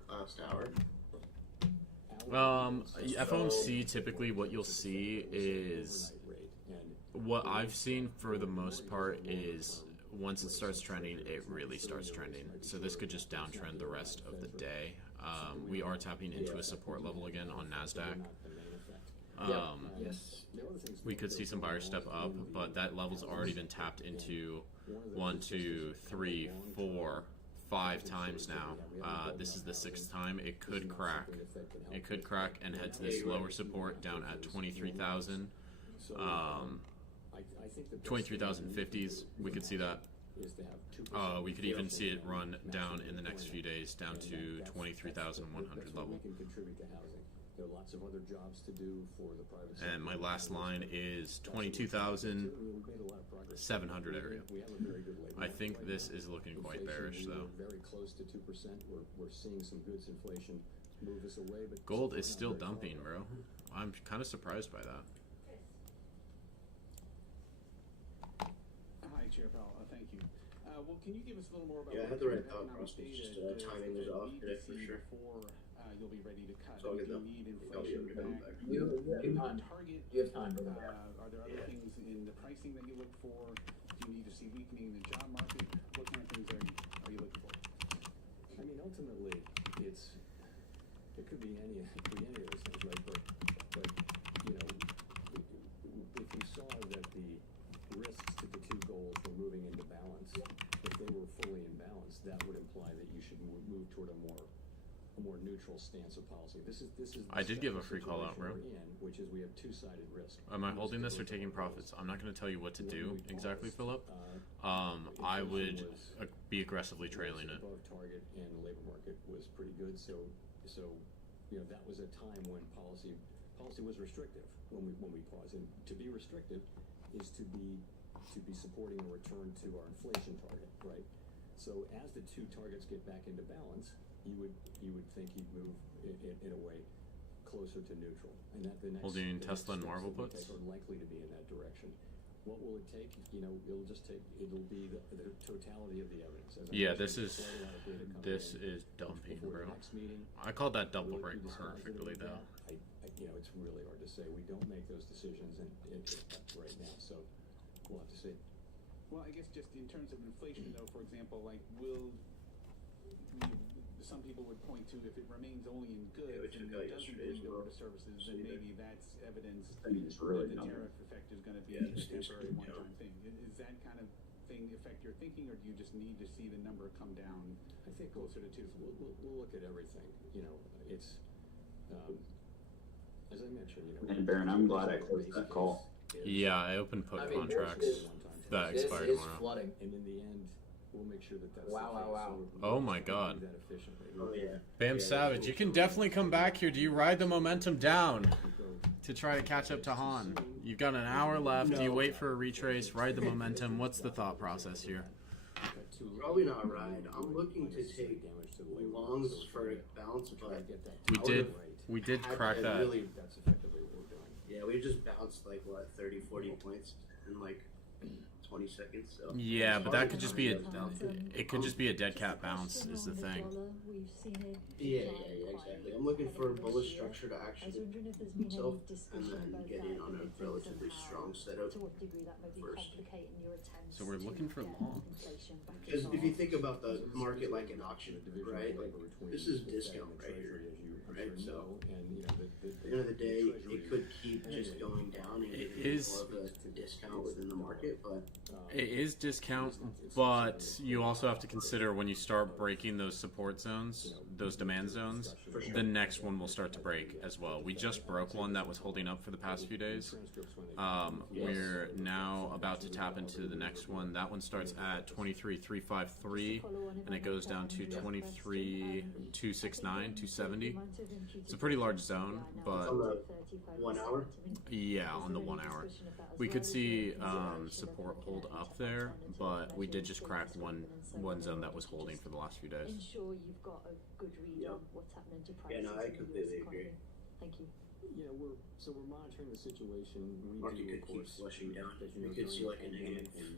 last hour. FOMC, typically what you'll see is, what I've seen for the most part is, once it starts trending, it really starts trending. So this could just downtrend the rest of the day. We are tapping into a support level again on NASDAQ. We could see some buyers step up, but that level's already been tapped into 1, 2, 3, 4, 5 times now. This is the 6th time. It could crack. It could crack and head to this lower support down at 23,000. 23,050s. We could see that. We could even see it run down in the next few days down to 23,100 level. There are lots of other jobs to do for the private sector. And my last line is 22,700 area. I think this is looking quite bearish, though. Very close to 2%. We're seeing some goods inflation move us away, but gold is still dumping, bro. I'm kind of surprised by that. Hi, Chair Powell. Thank you. Well, can you give us a little more about? Yeah, I had the right thought process. Just timing was off today for sure. You'll be ready to cut. So I'll get Do them. you need I'll be able inflation to back? You have time. Target. You have time. Are there other things in the pricing that you look for? Do you need to see weakening in the job market? What kind of things are you looking for? I mean, ultimately, it could be any of those things, right? But you know, if we saw that the risks to the two goals were moving into balance, if they were fully in balance, that would imply that you should move toward a more neutral stance of policy. This is. I did give a free call out, bro. Which is we have two-sided risk. Am I holding this or taking profits? I'm not going to tell you what to do exactly, Philip. I would be aggressively trailing it. Above target and the labor market was pretty good. So you know, that was a time when policy was restrictive when we paused. And to be restrictive is to be supporting a return to our inflation target, right? So as the two targets get back into balance, you would think you'd move in a way closer to neutral, and that the next holding Tesla and Marvel puts are likely to be in that direction. What will it take? You know, it'll be the totality of the evidence. This is dumping, bro. I called that double break perfectly, though. You know, it's really hard to say. We don't make those decisions right now, so we'll have to see. Well, I guess just in terms of inflation, though, for example, like some people would point to if it remains only in goods and it doesn't bleed over to services, then maybe that's evidence that the tariff effect is going to be a temporary one-time thing. Is that kind of thing affect your thinking, or do you just need to see the number come down? I think closer to 2. We'll look at everything. You know, it's as I mentioned. You know, and Baron, I'm glad I closed that call. Yeah, I opened put contracts that expire tomorrow. Flooding. And in the end, we'll make sure that's wow. Oh my God. Oh yeah. Bam Savage, you can definitely come back here. Do you ride the momentum down to try to catch up to Han? You've got an hour left. Do you wait for a retrace? Ride the momentum. What's the thought process here? Probably not ride. I'm looking to take longs for balance, but We did had crack to that. Really, That's effectively what we're doing. yeah, we just bounced like what 30, 40 points in like 20 seconds. So Yeah, it's but hard that to could just kinda be a. get down to it. It could just be a dead cat bounce. Is the thing. Yeah, exactly. I'm looking for a bullish structure to actually itself, and then get in on a relatively strong setup first. So we're looking for longs. Because if you think about the market like an auction, right? Like this is discount right here, right? So at the end of the day, it could keep just going down and It getting is- more of a discount within the market, but It is discount, but you also have to consider when you start breaking those support zones, those demand zones, the next one will start to break as well. We just broke one that was holding up for the past few days. We're now about to tap into the next one. That one starts at 23,353, and it goes down to 23,269, 270. It's a pretty large zone, but on the 1 hour, yeah, on the 1 hour. We could see support hold up there, but we did just crack one zone that was holding for the last few days. yeah, no, I completely agree. Thank you. Yeah, we're monitoring the situation. We Market do, could of keep course, flushing down. as You know, could see during like a the pandemic, negative,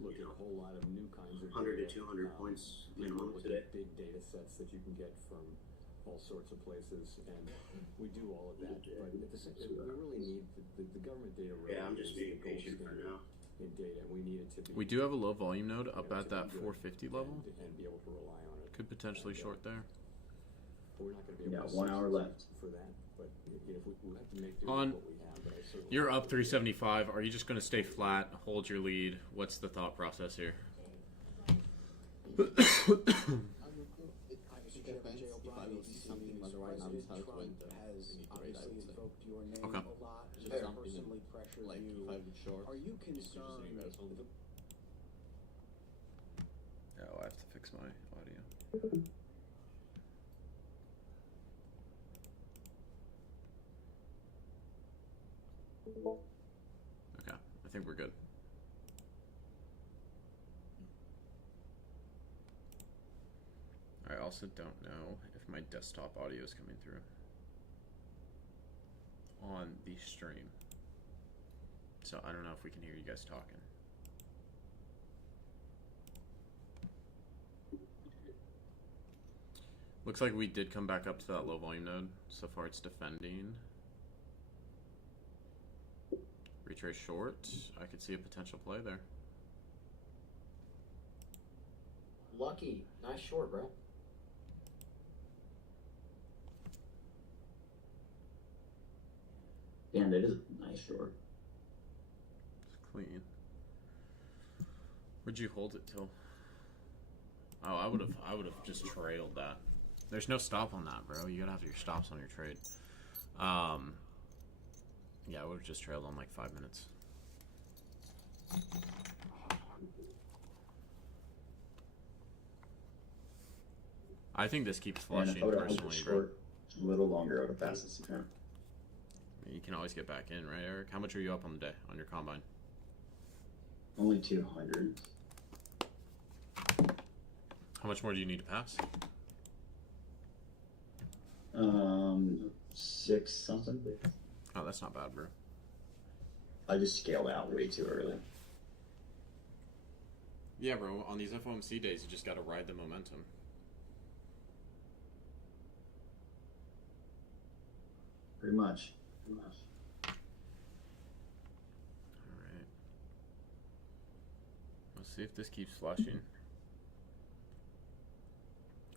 we look at a whole lot of new kinds of 100 to data. 200 points minimum Look today. at big data sets that you can get from all sorts of places, and we do all of that. But at the same time, we really need the government data. Really Yeah, I'm just is being the gold patient for standard now. in data, and we need it to be. We do have a low volume node up you know, at to that be good 450 level. and be able to rely on it. Could potentially short there. But we're not going to be able to 1 hour left. for that. But you know, if we'll have to make do On- with what we have. But I certainly You're up 375. Are you just going to stay flat, hold your lead? What's the thought process here? It depends if I will see something, but right now it's how it went. Has Any trade, I obviously would say. invoked your name Okay. a lot. Just Has something personally pressured like you. if I would short, Are you it's just a concerned? reversal. Oh, I have to fix my audio. Okay, I think we're good. I also don't know if my desktop audio is coming through on the stream. So I don't know if we can hear you guys talking. Looks like we did come back up to that low volume node. So far it's defending. Retrace short. I could see a potential play there. Lucky. Nice short, bro. Damn, that is a nice short. It's clean. Where'd you hold it till? Oh, I would have just trailed that. There's no stop on that, bro. You gotta have your stops on your trade. Yeah, I would have just trailed on like 5 minutes. I think this keeps flushing And I would have held personally, it bro. short a little longer. I would have passed this account. You can always get back in, right, Eric? How much are you up on the day on your combine? Only 200. How much more do you need to pass? 6 something. Oh, that's not bad, bro. I just scaled out way too early. Yeah, bro. On these FOMC days, you just gotta ride the momentum. Pretty much. Alright. Let's see if this keeps flushing.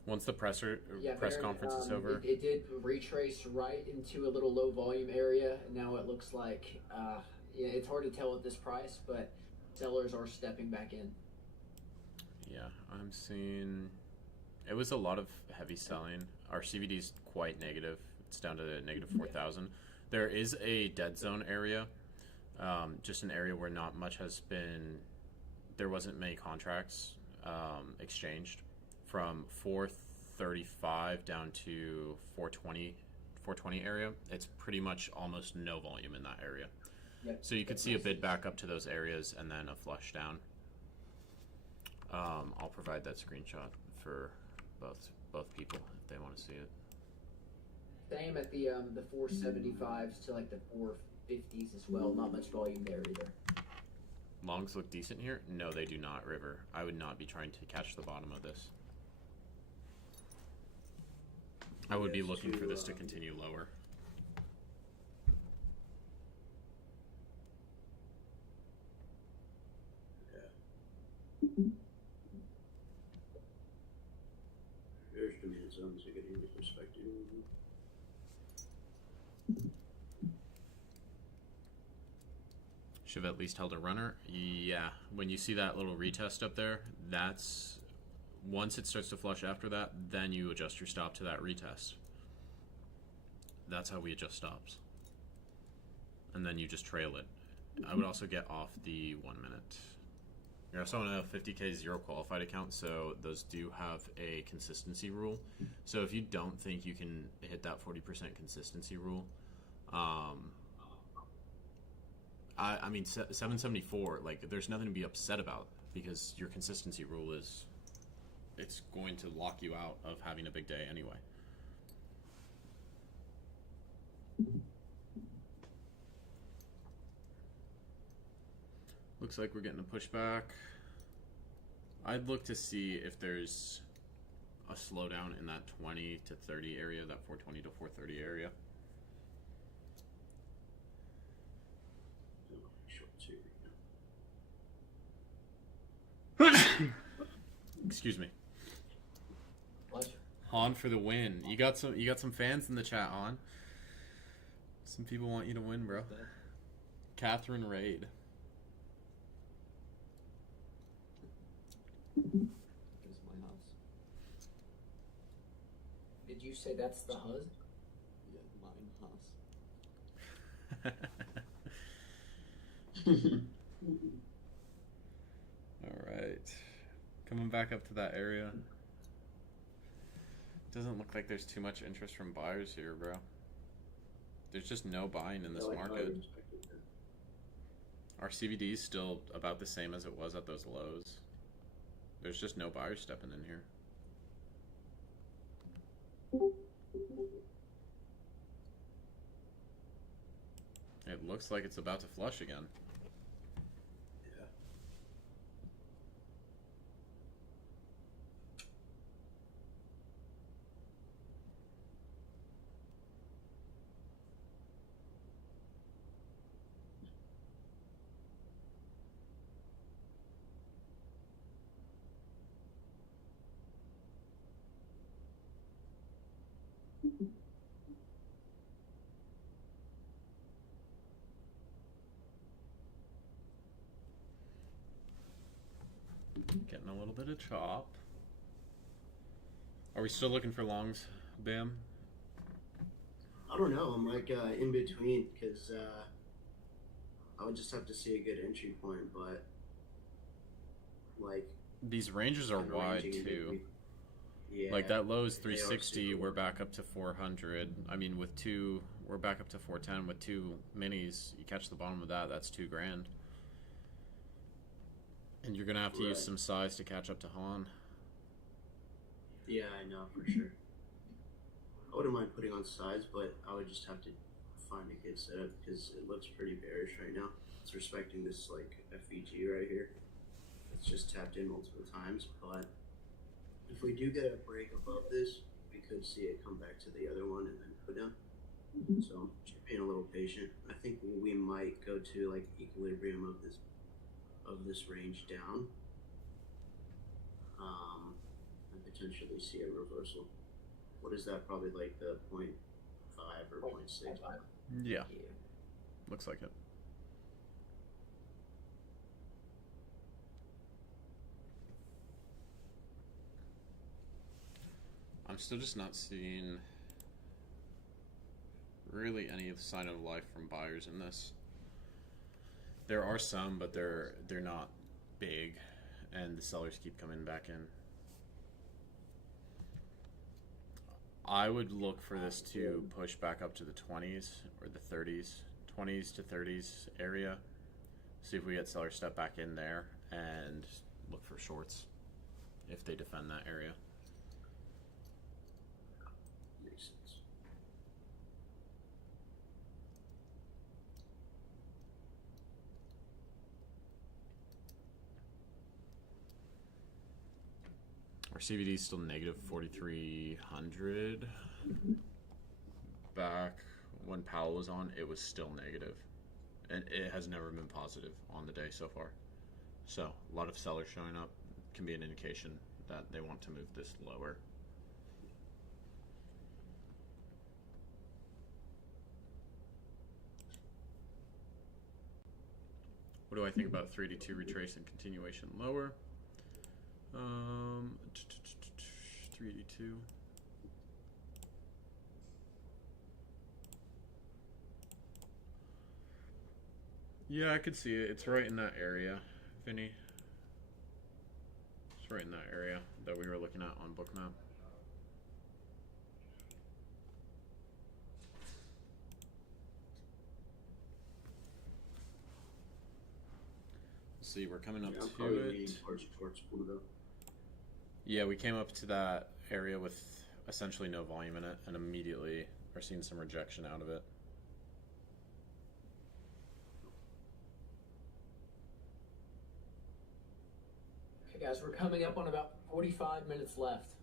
Once the press Baron, conference is over. It did retrace right into a little low volume area. And now it looks like, yeah, it's hard to tell at this price, but sellers are stepping back in. Yeah, I'm seeing. It was a lot of heavy selling. Our CVD is quite negative. It's down to negative 4,000. There is a dead zone area, just an area where not much has been. There wasn't many contracts exchanged from 435 down to 420 area. It's pretty much almost no volume in that area. Yep. So you could see a bid back up to those areas and then a flush down. I'll provide that screenshot for both people if they want to see it. Same at the 475s to like the 450s as well. Not much volume there either. Longs look decent here? No, they do not, River. I would not be trying to catch the bottom of this. I would be looking for this to continue lower. There's demand zones to get into perspective. Should have at least held a runner. Yeah, when you see that little retest up there, that's once it starts to flush after that, then you adjust your stop to that retest. That's how we adjust stops. And then you just trail it. I would also get off the 1 minute. You're also on a 50K zero qualified account, so those do have a consistency rule. So if you don't think you can hit that 40% consistency rule, I mean, 774, like, there's nothing to be upset about because your consistency rule is, it's going to lock you out of having a big day anyway. Looks like we're getting a pushback. I'd look to see if there's a slowdown in that 20 to 30 area, that 420 to 430 area. Excuse me. Pleasure. Han for the win. You got some fans in the chat, Han. Some people want you to win, bro. Catherine Raid. Here's my house. Did you say that's the HUD? Yeah, mine house. All right. Coming back up to that area. Doesn't look like there's too much interest from buyers here, bro. There's just no buying in this market. Our CVD is still about the same as it was at those lows. There's just no buyers stepping in here. It looks like it's about to flush again. Getting a little bit of chop. Are we still looking for longs, Bam? I don't know. I'm like in between because I would just have to see a good entry point, but like these ranges are wide too. Yeah, like that low is 360. We're back up to 400. I mean, with two, we're back up to 410. With two minis, you catch the bottom of that. That's $2,000. And you're gonna have to use some size to catch up to Han. Yeah, I know for sure. I wouldn't mind putting on size, but I would just have to find a good setup because it looks pretty bearish right now. It's respecting this like FEG right here. It's just tapped in multiple times, but if we do get a break above this, we could see it come back to the other one and then go down. So just being a little patient. I think we might go to like equilibrium of this range down, and potentially see a reversal. What is that? Probably like the 0.5 or 0.6. Yeah, looks like it. I'm still just not seeing really any sign of life from buyers in this. There are some, but they're not big, and the sellers keep coming back in. I would look for this to push back up to the 20s or the 30s, 20s to 30s area. See if we get sellers step back in there and look for shorts if they defend that area. Makes sense. CVD is still negative 4,300. Back when Powell was on, it was still negative, and it has never been positive on the day so far. So a lot of sellers showing up can be an indication that they want to move this lower. What do I think about 3D2 retrace and continuation lower? 382. Yeah, I could see it. It's right in that area, Vinny. It's right in that area that we were looking at on Bookmap. Let's see, we're coming up to it. Towards Pluto. Yeah, we came up to that area with essentially no volume in it, and immediately are seeing some rejection out of it. Okay, guys, we're coming up on about 45 minutes left.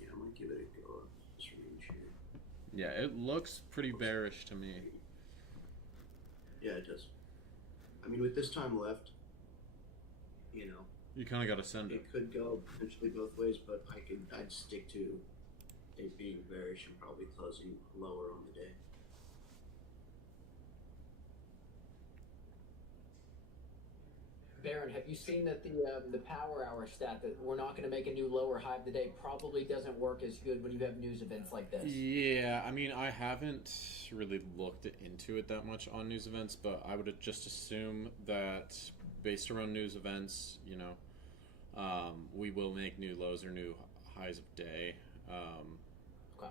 Yeah, I'm gonna give it a go. This range here. Yeah, it looks pretty bearish to me. Yeah, it does. I mean, with this time left, you know, you kind of got to send it. It could go potentially both ways, but I'd stick to it being bearish and probably closing lower on the day. Baron, have you seen that the power hour stat that we're not going to make a new lower high of the day probably doesn't work as good when you have news events like this? Yeah, I mean, I haven't really looked into it that much on news events, but I would just assume that based around news events, you know, we will make new lows or new highs of day. Okay.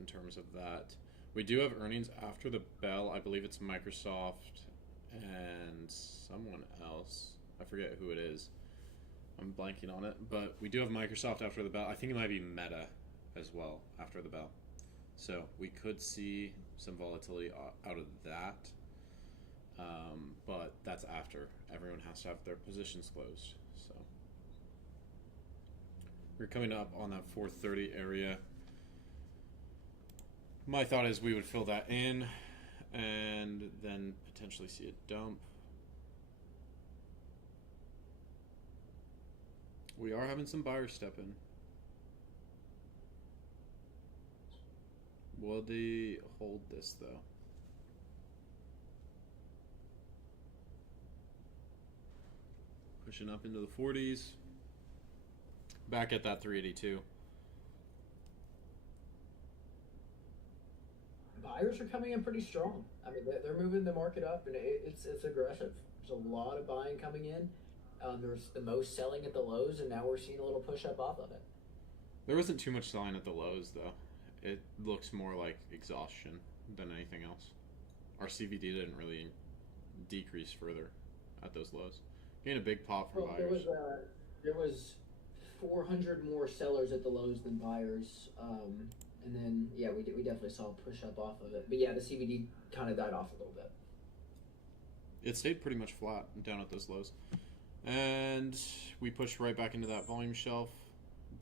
In terms of that, we do have earnings after the bell. I believe it's Microsoft and someone else. I forget who it is. I'm blanking on it, but we do have Microsoft after the bell. I think it might be Meta as well after the bell. So we could see some volatility out of that, but that's after. Everyone has to have their positions closed. So we're coming up on that 430 area. My thought is we would fill that in and then potentially see a dump. We are having some buyers step in. Will they hold this though? Pushing up into the 40s. Back at that 382. Buyers are coming in pretty strong. I mean, they're moving the market up, and it's aggressive. There's a lot of buying coming in. There's the most selling at the lows, and now we're seeing a little push up off of it. There wasn't too much selling at the lows, though. It looks more like exhaustion than anything else. Our CVD didn't really decrease further at those lows. Getting a big pop from buyers. There was 400 more sellers at the lows than buyers. And then, yeah, we definitely saw a push up off of it. But yeah, the CVD kind of died off a little bit. It stayed pretty much flat down at those lows. And we pushed right back into that volume shelf.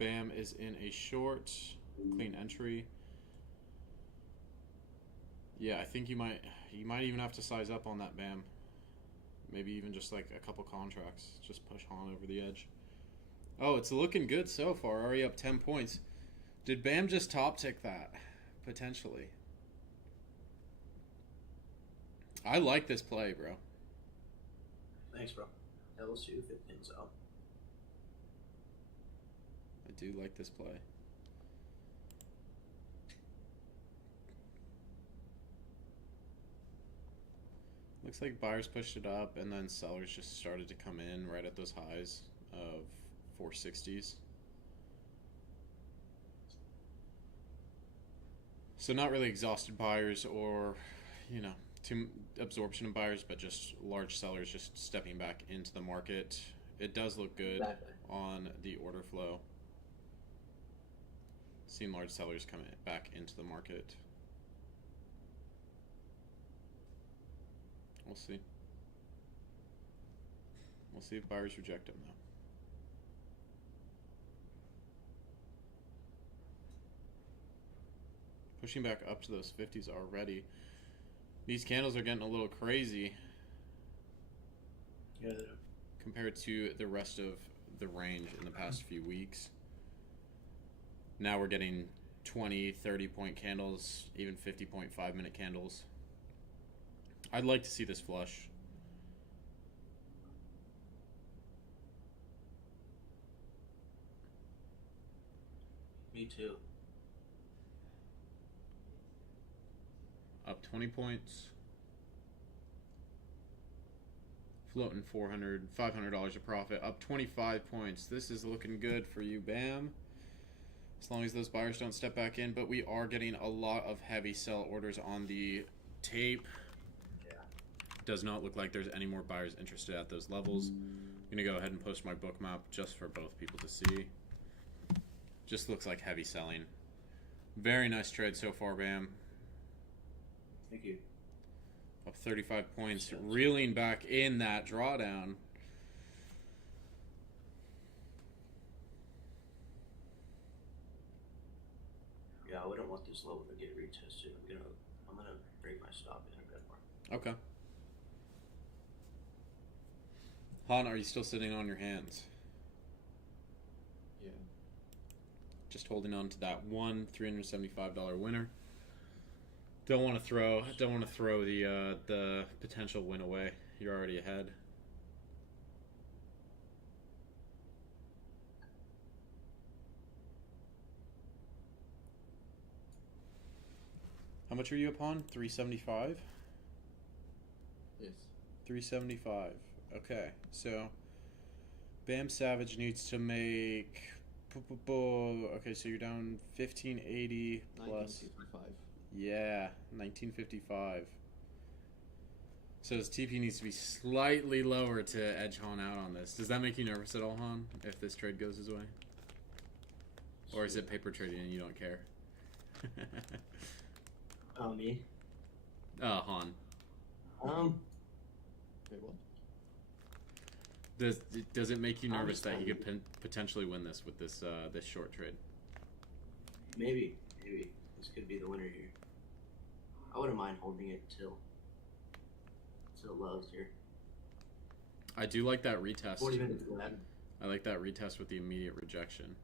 BAM is in a short, clean entry. Yeah, I think you might even have to size up on that BAM. Maybe even just like a couple contracts. Just push on over the edge. Oh, it's looking good so far. Already up 10 points. Did BAM just top tick that? Potentially. I like this play, bro. Thanks, bro. Yeah, we'll see if it pins out. I do like this play. Looks like buyers pushed it up and then sellers just started to come in right at those highs of 460s. So not really exhausted buyers or, you know, too absorption of buyers, but just large sellers just stepping back into the market. It does look good on the order flow. Seeing large sellers come back into the market. We'll see. We'll see if buyers reject them though. Pushing back up to those 50s already. These candles are getting a little crazy. Yeah. Compared to the rest of the range in the past few weeks. Now we're getting 20, 30-point candles, even 50.5 minute candles. I'd like to see this flush. Me too. Up 20 points. Floating $500 a profit. Up 25 points. This is looking good for you, BAM. As long as those buyers don't step back in. But we are getting a lot of heavy sell orders on the tape. Yeah. Does not look like there's any more buyers interested at those levels. I'm going to go ahead and post my book map just for both people to see. Just looks like heavy selling. Very nice trade so far, BAM. Thank you. Up 35 points, reeling back in that drawdown. Yeah, I wouldn't want this level to get retested. I'm gonna break my stop in a bit more. Okay. Han, are you still sitting on your hands? Yeah. Just holding on to that one $375 winner. Don't want to throw the potential win away. You're already ahead. How much are you up on? 375? Yes. 375. Okay, so Bam Savage needs to make. Okay, so you're down 1580 plus. 1955. Yeah, 1955. So his TP needs to be slightly lower to edge Han out on this. Does that make you nervous at all, Han, if this trade goes his way? Or is it paper trading and you don't care? Me? Han. Wait, what? Does it make you nervous that he could potentially win this with this this short trade? Maybe. This could be the winner here. I wouldn't mind holding it till lows here. I do like that retest. 40 minutes left. I like that retest with the immediate rejection.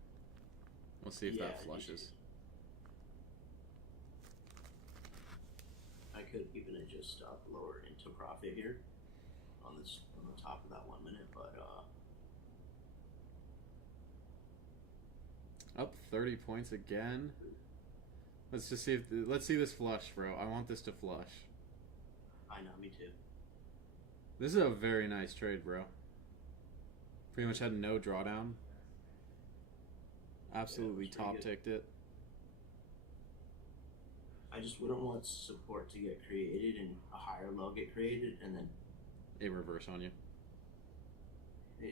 We'll see if that flushes. I could even just stop lower into profit here on the top of that 1 minute, but up 30 points again. Let's just see let's see this flush, bro. I want this to flush. I know, me too. This is a very nice trade, bro. Pretty much had no drawdown. Absolutely top ticked it. I just wouldn't want support to get created and a higher low get created and then it reverse on you. Yeah,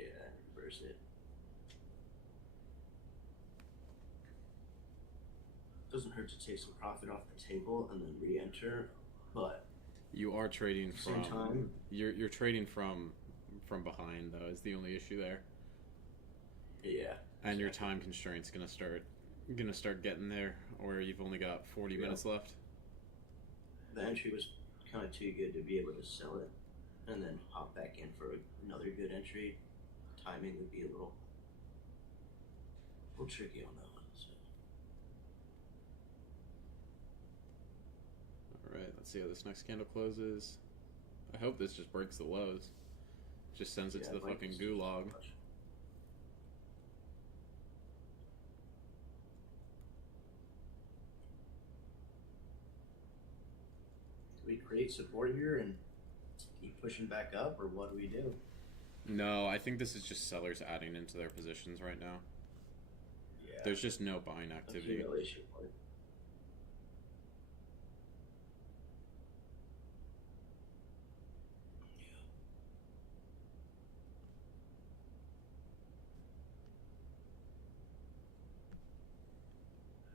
reverse it. Doesn't hurt to take some profit off the table and then re-enter, but you are trading from same time. You're trading from behind though is the only issue there. Yeah. And your time constraint's gonna start getting there, or you've only got 40 minutes left. The entry was kind of too good to be able to sell it, and then hop back in for another good entry. Timing would be a little tricky on that one. So. All right, let's see how this next candle closes. I hope this just breaks the lows. Just sends it to the fucking gulag. Do we create support here and keep pushing back up, or what do we do? No, I think this is just sellers adding into their positions right now. Yeah. There's just no buying activity. Accumulation point.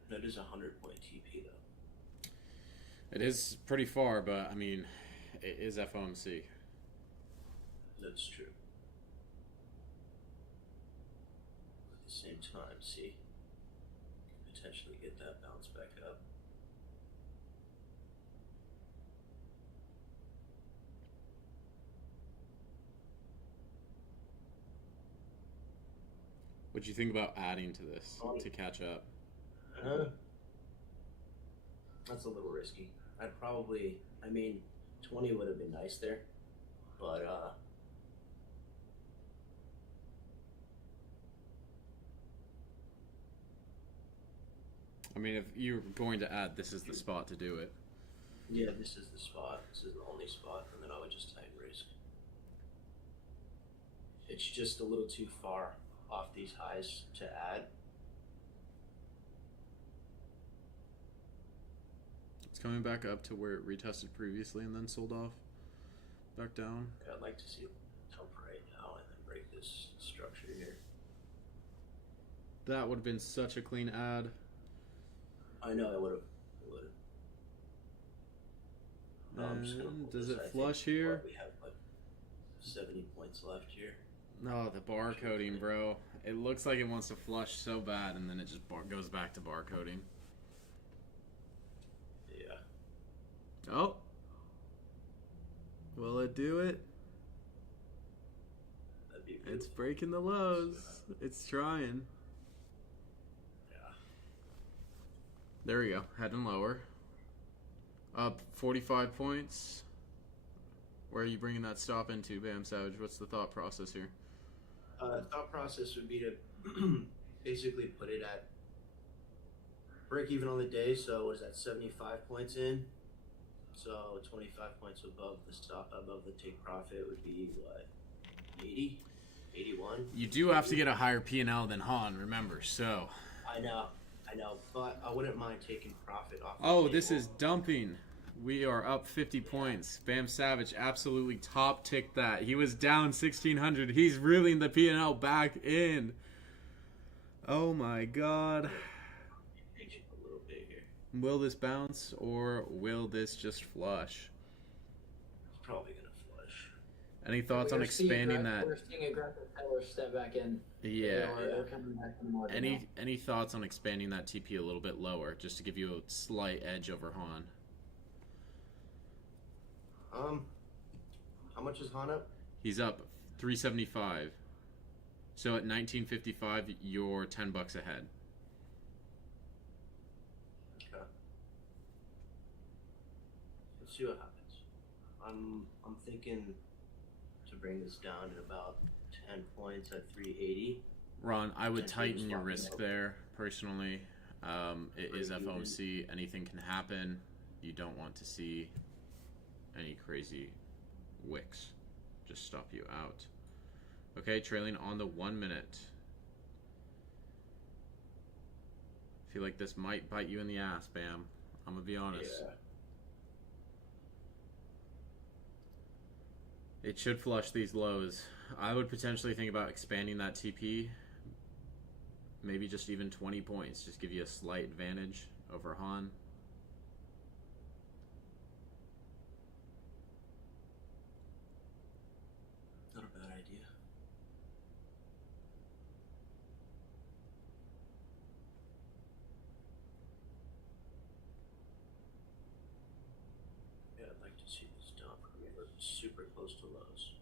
That is 100-point TP though. It is pretty far, but I mean, it is FOMC. That's true. At the same time, see, potentially get that bounce back up. What'd you think about adding to this to catch up? That's a little risky. I'd probably, 20 would have been nice there, but I mean, if you're going to add, this is the spot to do it. yeah, this is the spot. This is the only spot, and then I would just tighten risk. It's just a little too far off these highs to add. It's coming back up to where it retested previously and then sold off back down. Yeah, I'd like to see it jump right now and then break this structure here. That would have been such a clean add. I know it would have. And does it flush here? We have like 70 points left here. No, the barcoding, bro. It looks like it wants to flush so bad, and then it just goes back to barcoding. Yeah. Oh. Will it do it? That'd be it's breaking the lows. It's trying. Yeah. There we go. Heading lower. Up 45 points. Where are you bringing that stop into, Bam Savage? What's the thought process here? Thought process would be to basically put it at break even on the day. So was that 75 points in? So 25 points above the stop, above the take profit would be what? 80, 81. You do have to get a higher P&L than Han, remember? So. I know, but I wouldn't mind taking profit off. Oh, this is dumping. We are up 50 points. Bam Savage absolutely top ticked that. He was down 1,600. He's reeling the P&L back in. Oh my God. A little bit here. Will this bounce or will this just flush? It's probably gonna flush. Any thoughts on expanding that? We're seeing aggressive sellers step back in. Yeah. They're coming back in more Any thoughts on expanding that TP a little bit lower, just to give you a slight edge over Han? How much is Han up? He's up 375. So at 1955, you're $10 ahead. Okay. Let's see what happens. I'm thinking to bring this down at about 10 points at 380. Ron, I would tighten your risk there, personally. It is FOMC. Anything can happen. You don't want to see any crazy wicks just stop you out. Okay, trailing on the 1 minute. Feel like this might bite you in the ass, Bam. I'm gonna be honest. Yeah. It should flush these lows. I would potentially think about expanding that TP. Maybe just even 20 points. Just give you a slight advantage over Han. Not a bad idea. Yeah, I'd like to see this dump. We're super close to lows.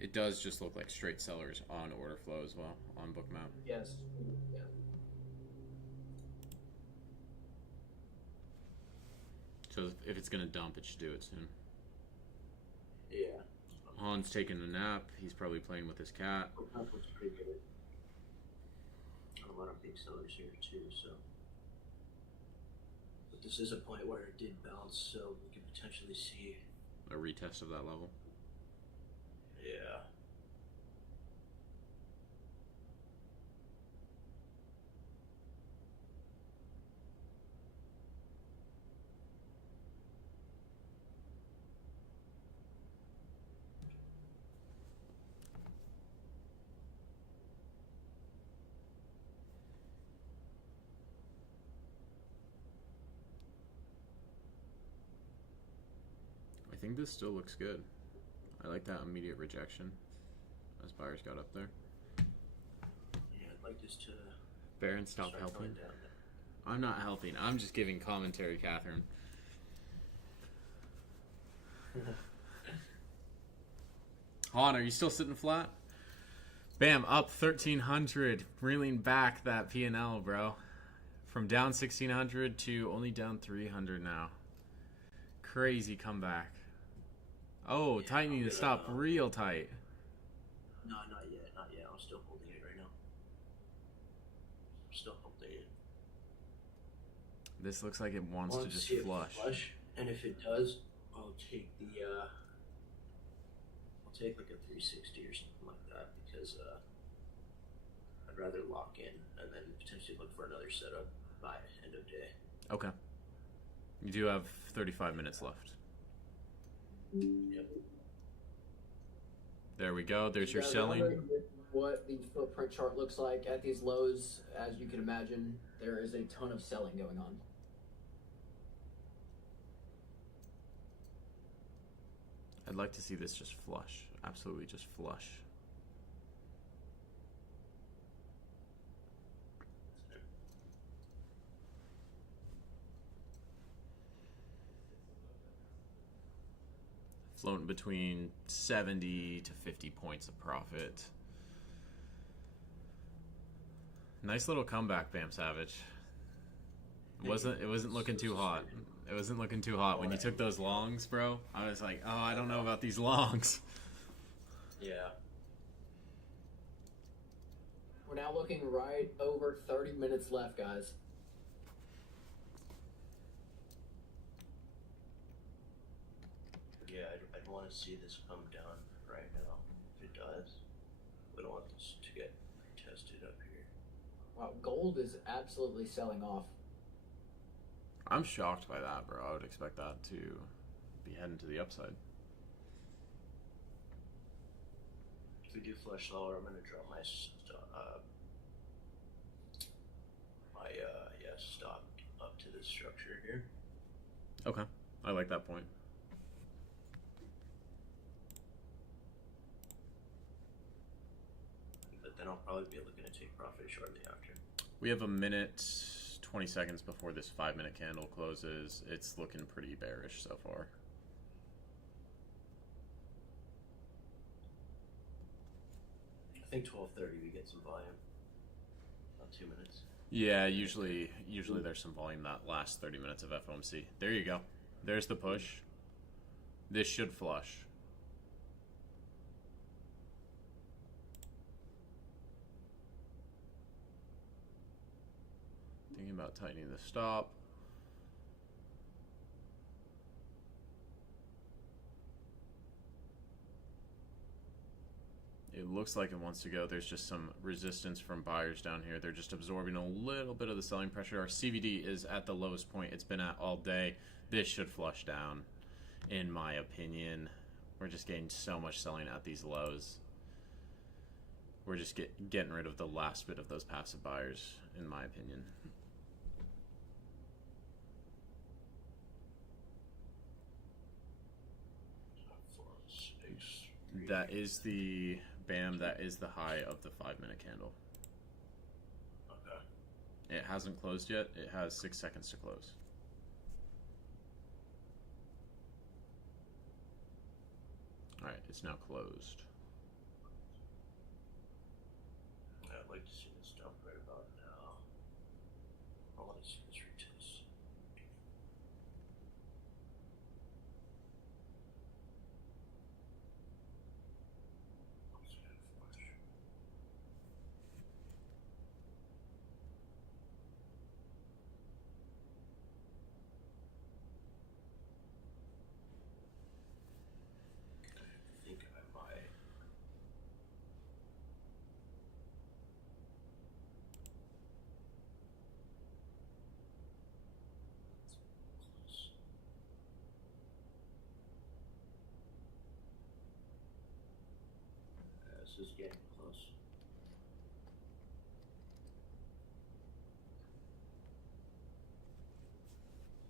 It does just look like straight sellers on order flow as well, on Bookmap. Yes. Yeah. So if it's going to dump, it should do it soon. Yeah. Han's taking a nap. He's probably playing with his cat. Bookmap looks pretty good. A lot of big sellers here too, so. But this is a point where it did bounce, so we could potentially see A retest of that level. Yeah. I think this still looks good. I like that immediate rejection as buyers got up there. Yeah, I'd like this to Baron, stop start helping. going down I'm not helping. I'm just giving commentary, Catherine. Han, are you still sitting flat? Bam, up 1,300, reeling back that P&L, bro. From down 1,600 to only down 300 now. Crazy comeback. Oh, yeah, tightening the stop real tight. No, not yet. Not yet. I'm still holding it right now. Still holding it. This looks like it wants to just flush. And if it does, I'll take the I'll take like a 360 or something like that, because I'd rather lock in and then potentially look for another setup by end of day. Okay. You do have 35 minutes left. Yep. There we go. There's your selling. What the footprint chart looks like at these lows, as you can imagine, there is a ton of selling going on. I'd like to see this just flush. Absolutely just flush. Floating between 70 to 50 points of profit. Nice little comeback, Bam Savage. It wasn't looking too hot. It wasn't looking too hot. When you took those longs, bro, I was like, oh, I don't know about these longs. Yeah. We're now looking right over 30 minutes left, guys. Yeah, I'd want to see this come down right now. If it does, we don't want this to get tested up here. Wow, gold is absolutely selling off. I'm shocked by that, bro. I would expect that to be heading to the upside. If we do flush lower, I'm going to drop my stop up to this structure here. Okay, I like that point. But then I'll probably be looking to take profit shortly after. We have a minute, 20 seconds before this 5-minute candle closes. It's looking pretty bearish so far. I think 12:30 we get some volume. About 2 minutes. Yeah, usually there's some volume that last 30 minutes of FOMC. There you go. There's the push. This should flush. Thinking about tightening the stop. It looks like it wants to go. There's just some resistance from buyers down here. They're just absorbing a little bit of the selling pressure. Our CVD is at the lowest point it's been at all day. This should flush down, in my opinion. We're just getting so much selling at these lows. We're just getting rid of the last bit of those passive buyers, in my opinion. That is the BAM, that is the high of the 5-minute candle. Okay. It hasn't closed yet. It has 6 seconds to close. Alright, it's now closed. I'd like to see this dump right about now. I want to see this retest. I think I might. Close. This is getting close.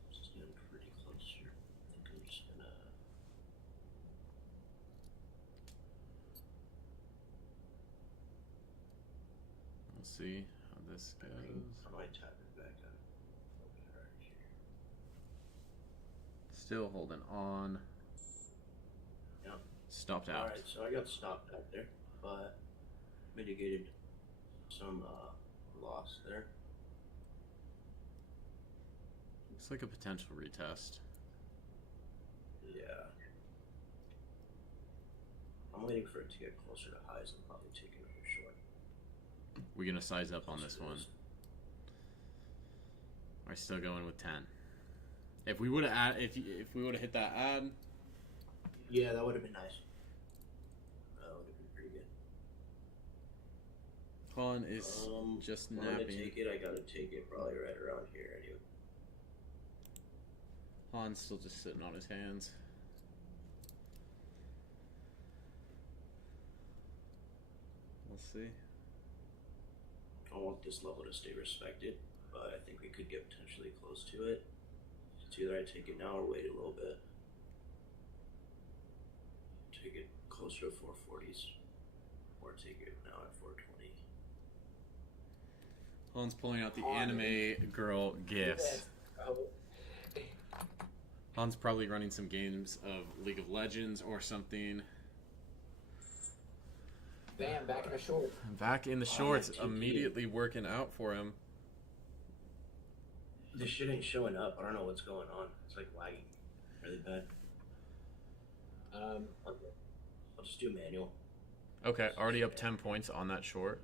This is getting pretty close here. I think I'm just gonna. We'll see how this goes. I might tap it back up. Still holding on. Yeah. Stopped out. Alright, so I got stopped out there, but mitigated some loss there. Looks like a potential retest. Yeah. I'm waiting for it to get closer to highs and probably take another short. We're gonna size up on this one. We're still going with 10. If we would have if we would have hit that ad, yeah, that would have been nice. That would have been pretty good. Han is just napping. I'm gonna take it. I gotta take it probably right around here anyway. Han's still just sitting on his hands. We'll see. I want this level to stay respected, but I think we could get potentially close to it. It's either I take it now or wait a little bit. Take it closer to 440s, or take it now at 420. Han's pulling out the anime girl gifts. Han's probably running some games of League of Legends or something. Bam, back in the short. Back in the shorts, immediately working out for him. This shit ain't showing up. I don't know what's going on. It's like lagging really bad. I'll just do manual. Okay, already up 10 points on that short.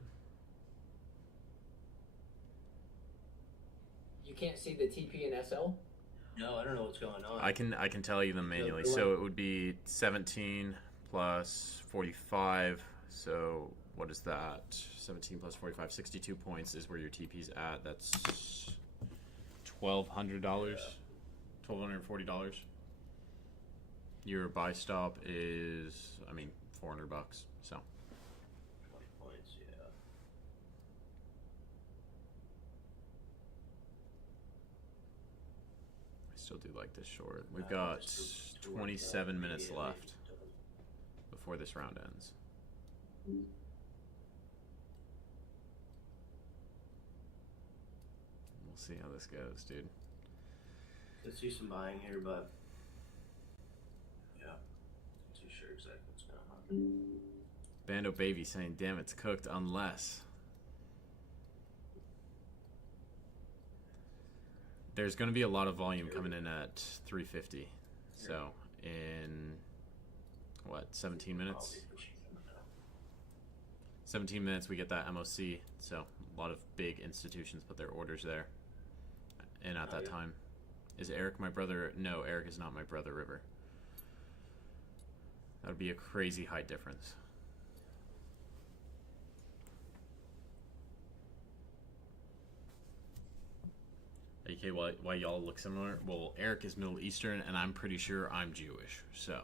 You can't see the TP and SL? No, I don't know what's going on. I can tell you them manually. So it would be 17 plus 45. So what is that? 17 plus 45, 62 points is where your TP's at. That's $1,200, $1,240. Your buy stop is, I mean, $400. So 20 points, yeah. I still do like this short. We've got 27 minutes left before this round ends. We'll see how this goes, dude. Could see some buying here, but yeah, not too sure exactly what's gonna happen. Bando Baby saying, damn, it's cooked unless. There's going to be a lot of volume coming in at 350. So in, what, 17 minutes? 17 minutes we get that MOC. So a lot of big institutions put their orders there. And at that time, is Eric my brother? No, Eric is not my brother, River. That would be a crazy height difference. AK, why y'all look similar? Well, Eric is Middle Eastern, and I'm pretty sure I'm Jewish, so.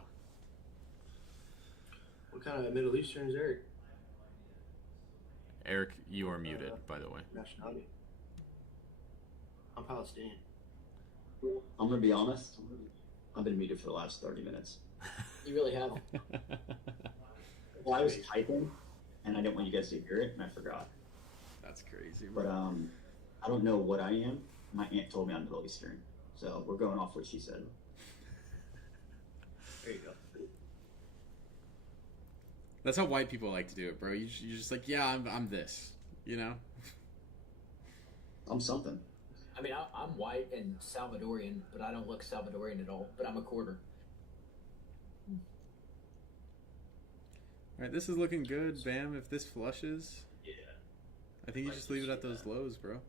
What kind of Middle Eastern is Eric? Eric, you are muted, by the way. Nationality. I'm Palestinian. I'm gonna be honest. I've been muted for the last 30 minutes. You really have. Well, I was typing, and I didn't want you guys to hear it, and I forgot. That's crazy, bro. But I don't know what I am. My aunt told me I'm Middle Eastern, so we're going off what she said. There you go. That's how white people like to do it, bro. You're just like, yeah, I'm this, you know? I'm something. I mean, I'm white and Salvadorian, but I don't look Salvadorian at all. But I'm a quarter. All right, this is looking good, Bam. If this flushes, yeah, I think you just leave it at those lows, bro.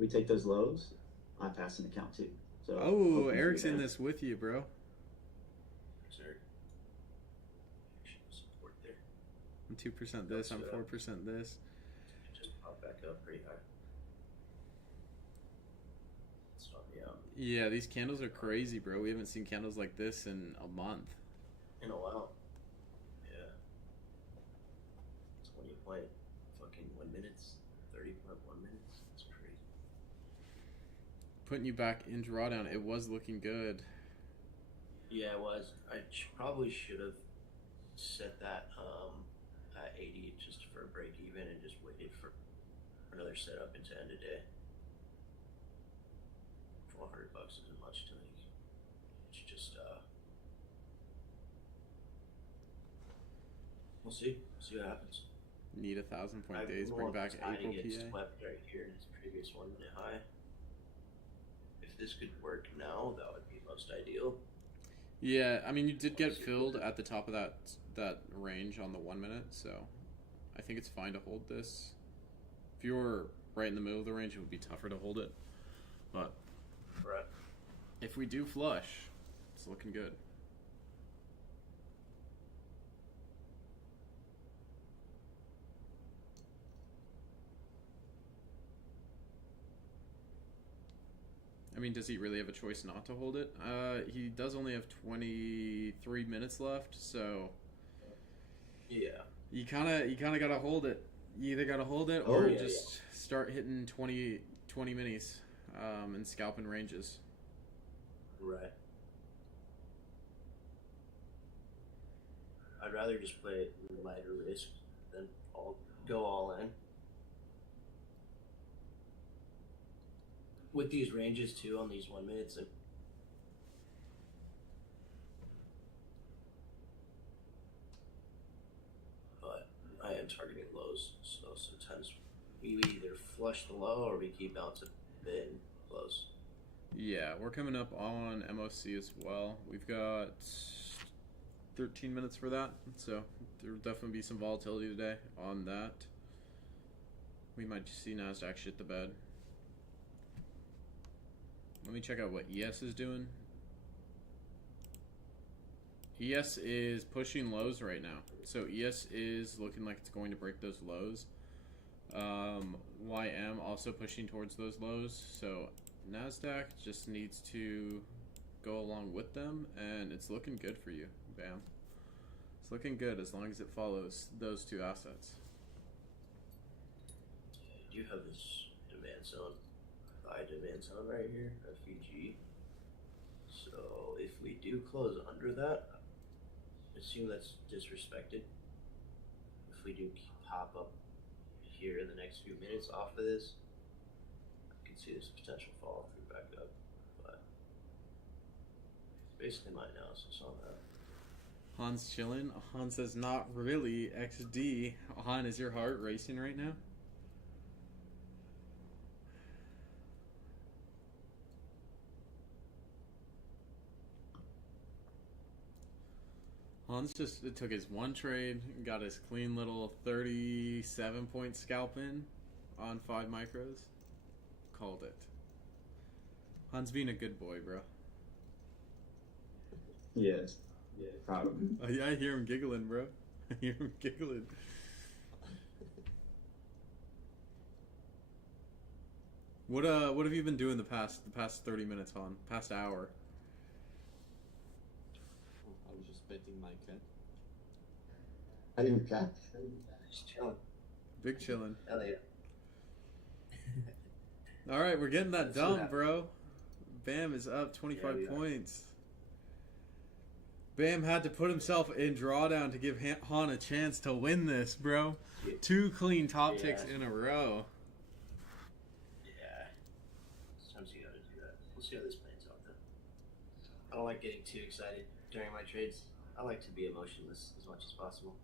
We take those lows, I pass an account too. So oh, Eric's in this with you, bro. Sir. Support there. I'm 2% this, I'm 4% this. Just pop back up pretty high. Stop me out. Yeah, these candles are crazy, bro. We haven't seen candles like this in a month. In a while. Yeah. 20 point fucking 1 minutes. 30.1 minutes. That's crazy. Putting you back in drawdown, it was looking good. Yeah, it was. I probably should have set that at 80 just for a break even and just waited for another setup into end of day. $400 isn't much to make. just we'll see what happens. Need 1,000-point days. Bring back April to get PA. swept right here in its previous 1 minute high. If this could work now, that would be most ideal. Yeah, I mean, you did get filled at the top of that range on the 1 minute, so I think it's fine to hold this. If you were right in the middle of the range, it would be tougher to hold it. But right. If we do flush, it's looking good. I mean, does he really have a choice not to hold it? He does only have 23 minutes left, so yeah, you kind of gotta hold it. You either gotta hold it or just start hitting 20 minis and scalping ranges. Right. I'd rather just play it lighter risk than go all in. With these ranges too on these 1 minutes, but I am targeting lows, so sometimes we either flush the low or we keep bouncing bid and close. Yeah, we're coming up on MOC as well. We've got 13 minutes for that, so there will definitely be some volatility today on that. We might just see NASDAQ shit the bed. Let me check out what ES is doing. ES is pushing lows right now. So ES is looking like it's going to break those lows. YM also pushing towards those lows. So NASDAQ just needs to go along with them, and it's looking good for you. Bam. It's looking good as long as it follows those two assets. You do have this demand zone. Demand zone right here, FEG. So if we do close under that, assume that's disrespected. If we do pop up here in the next few minutes off of this, I can see this potential follow through back up. But it's basically my analysis on that. Han's chilling. Han says not really. XD. Han, is your heart racing right now? Hans just took his one trade, got his clean little 37-point scalp in on 5 micros. Called it. Hans being a good boy, bro. Yes. Yeah, proud of him. Oh, yeah, I hear him giggling, bro. I hear him giggling. What have you been doing the past 30 minutes, Han? Past hour? I was just petting my cat. How do you cat? Just chilling. Big chilling. Hell yeah. All right, we're getting that Let's done, bro. Bam is up 25 points. Bam had to put himself in drawdown to give Han a chance to win this, bro. 2 clean top ticks in a row. Yeah. Sometimes you gotta do that. We'll see how this plays out, though. I don't like getting too excited during my trades. I like to be emotionless as much as possible.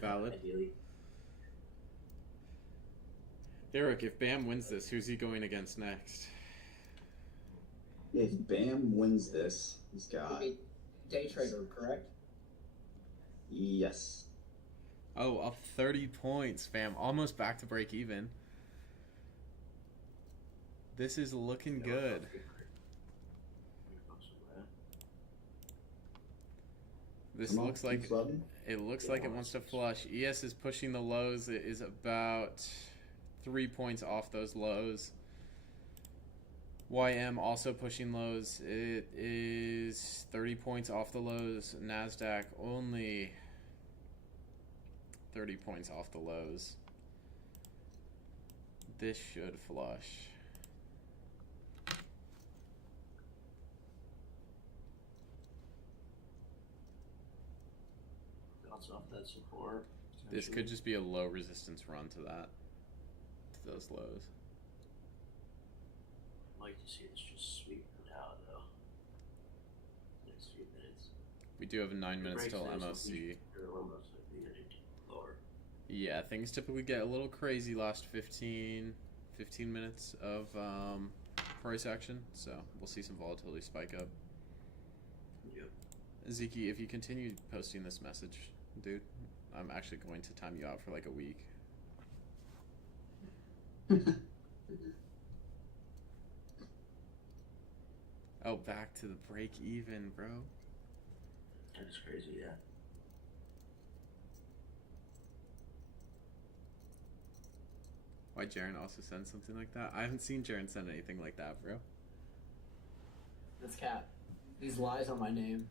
Valid. Ideally. Derek, if Bam wins this, who's he going against next? If Bam wins this, he's got... Day trader, correct? Yes. Oh, up 30 points, fam. Almost back to break even. This is looking good. This looks like it looks like it wants to flush. ES is pushing the lows. It is about 3 points off those lows. YM also pushing lows. It is 30 points off the lows. NASDAQ only 30 points off the lows. This should flush. Bounce off that support. This could just be a low resistance run to that. To those lows. I'd like to see this just sweep now, though. We do have 9 minutes till MOC. Yeah, things typically get a little crazy last 15 minutes of price action, so we'll see some volatility spike up. Yep. Zeke, if you continue posting this message, dude, I'm actually going to time you out for like a week. Oh, back to the break even, bro. That's crazy, yeah. Why Jaren also send something like that? I haven't seen Jaren send anything like that, bro. That's cap. These lies on my name.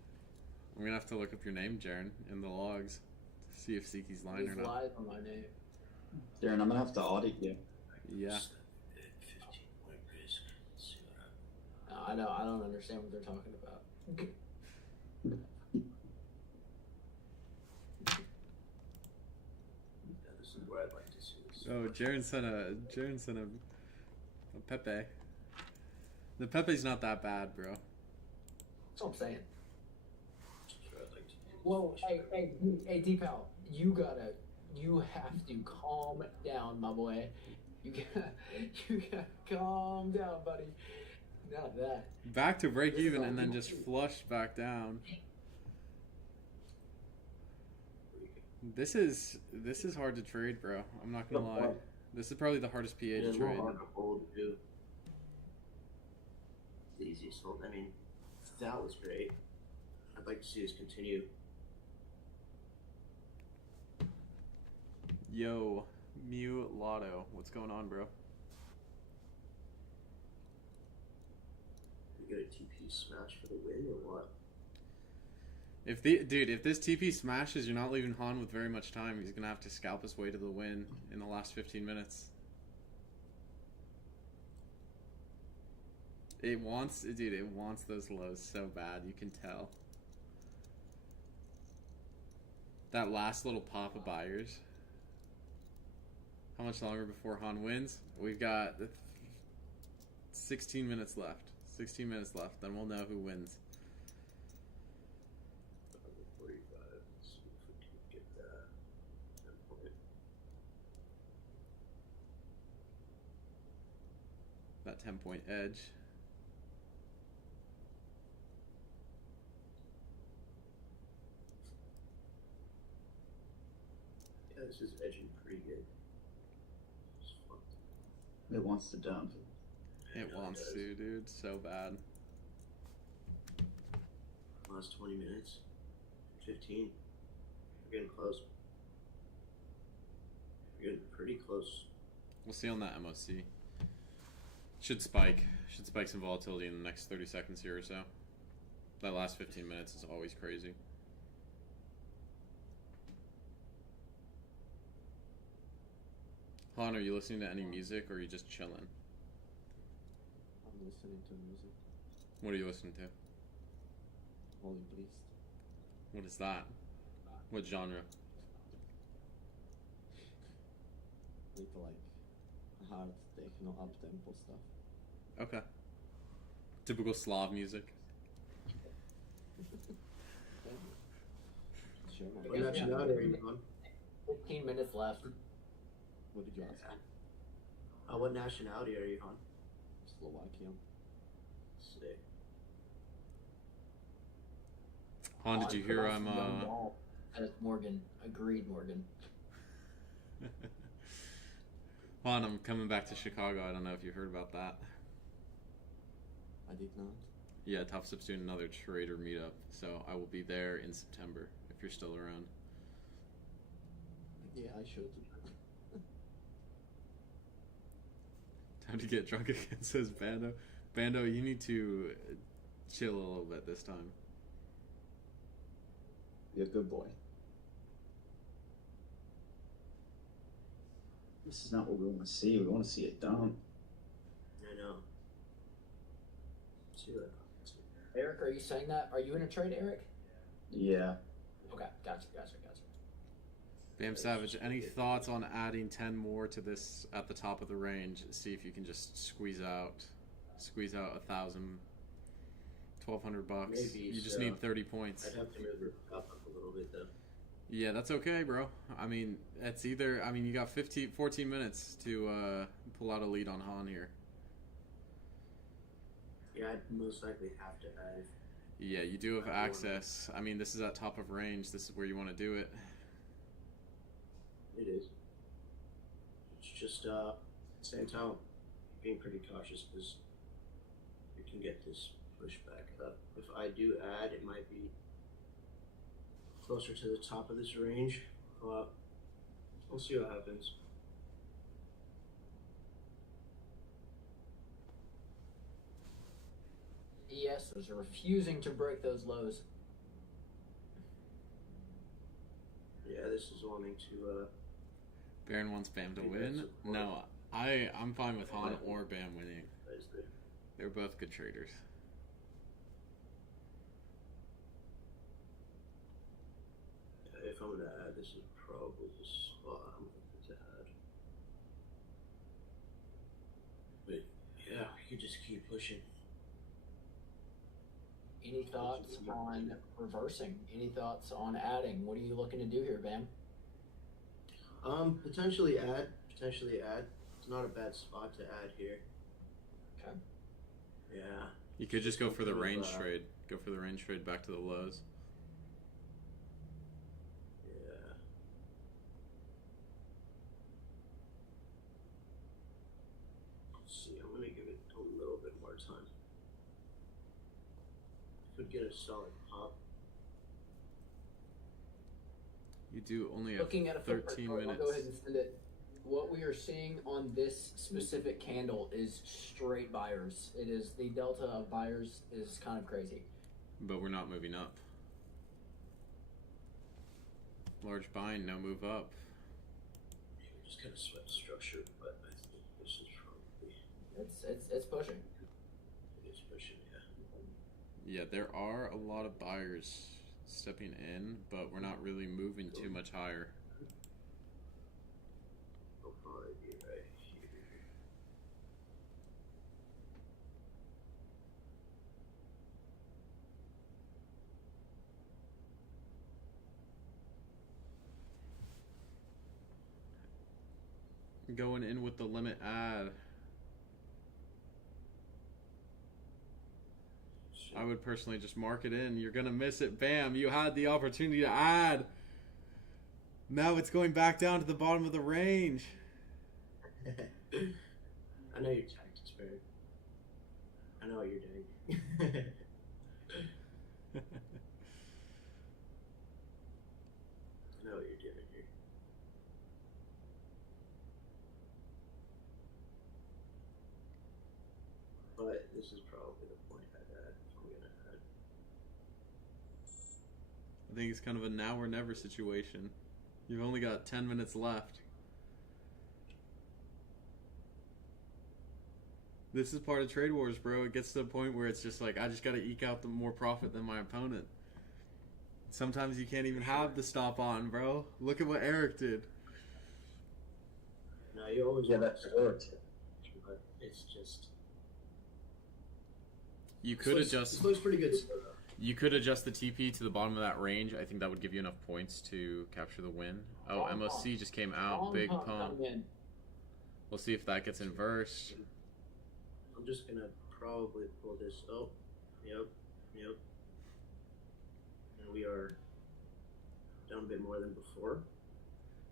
I'm gonna have to look up your name, Jaren, in the logs to see if Zeke's lying or not. These lies on my name. Darren, I'm gonna have to audit you. Yeah. 15-point risk. Let's see what happens. No, I know. I don't understand what they're talking about. Yeah, this is where I'd like to see this. Oh, Jaren sent a Pepe. The Pepe's not that bad, bro. That's what I'm saying. Whoa, hey, D-Pal, you have to calm down, my boy. You gotta calm down, buddy. Not that. Back to break even and then just flush back down. This is hard to trade, bro. I'm not gonna lie. This is probably the hardest PA to trade. Hard to hold, too. The easiest hold. I mean, that was great. I'd like to see this continue. Yo, Mew Lotto, what's going on, bro? We get a TP smash for the win or what? If this TP smashes, you're not leaving Han with very much time. He's gonna have to scalp his way to the win in the last 15 minutes. It wants those lows so bad, you can tell. That last little pop of buyers. How much longer before Han wins? We've got 16 minutes left. 16 minutes left, then we'll know who wins. 45. Let's see if we can get that. 10 point. That 10-point edge. Yeah, this is edging pretty good. It wants to dump. It wants to, dude, so bad. Last 20 minutes. 15. We're getting close. We're getting pretty close. We'll see on that MOC. Should spike some volatility in the next 30 seconds here or so. That last 15 minutes is always crazy. Han, are you listening to any music or are you just chilling? I'm listening to music. What are you listening to? Holy Priest. What is that? What genre? With like hard techno up tempo stuff. Okay. Typical Slav music. Sure, man. What nationality are you on? 15 minutes left. What did you ask? What nationality are you on? Slovakian. Sick. Han, did you hear I'm That's Morgan. Agreed, Morgan. Han, I'm coming back to Chicago. I don't know if you heard about that. I did not. Yeah, Top Step's doing another trader meetup, so I will be there in September if you're still around. Yeah, I should. Time to get drunk again, says Bando. Bando, you need to chill a little bit this time. Be a good boy. This is not what we want to see. We want to see it dump. I know. See that. Eric, are you saying that? Are you in a trade, Eric? Yeah. Okay, gotcha. Bam Savage, any thoughts on adding 10 more to this at the top of the range? See if you can just squeeze out 1,000 $1,200. Maybe, You just so need 30 points. I'd have to move it up a little bit though. Yeah, that's okay, bro. I mean, it's either. I mean, you got 14 minutes to pull out a lead on Han here. Yeah, I'd most likely have to add. Yeah, you do have access. I mean, this is at top of range. This is where you want to do it. It is. It's just, at the same time, being pretty cautious because you can get this pushed back up. If I do add, it might be closer to the top of this range, but we'll see what happens. ESers are refusing to break those lows. Yeah, this is wanting to. Baron wants Bam to win. No, I'm fine with Han or Bam winning. They're both good traders. If I'm gonna add, this is probably the spot I'm looking to add. But yeah, we could just keep pushing. Any thoughts on reversing? Any thoughts on adding? What are you looking to do here, Bam? Potentially add. It's not a bad spot to add here. Okay. Yeah. You could just go for the range trade. Go for the range trade back to the lows. Yeah. Let's see, I'm gonna give it a little bit more time. Could get a solid pop. You do only have Looking at a 13 minutes. I'll go ahead and send it. What we are seeing on this specific candle is straight buyers. It is the delta of buyers is kind of crazy. But we're not moving up. Large bind, no move up. Yeah, we're just kind of sweat structure, but I think this is probably. It's pushing. It is pushing, yeah. Yeah, there are a lot of buyers stepping in, but we're not really moving too much higher. I'll probably be right here. Going in with the limit add. I would personally just mark it in. You're going to miss it. Bam. You had the opportunity to add. Now it's going back down to the bottom of the range. I know your tactics, Barry. I know what you're doing. I know what you're doing here. But this is probably the point I'd add if I'm gonna add. I think it's kind of a now or never situation. You've only got 10 minutes left. This is part of Trade Wars, bro. It gets to the point where it's just like, I just got to eke out the more profit than my opponent. Sometimes you can't even have the stop on, bro. Look at what Eric did. No, you always want that sport. But it's just... You could adjust... This looks pretty good still, though. You could adjust the TP to the bottom of that range. I think that would give you enough points to capture the win. Oh, MOC just came out. Big pump. We'll see if that gets inversed. I'm just gonna probably pull this. Oh, yep. And we are down a bit more than before.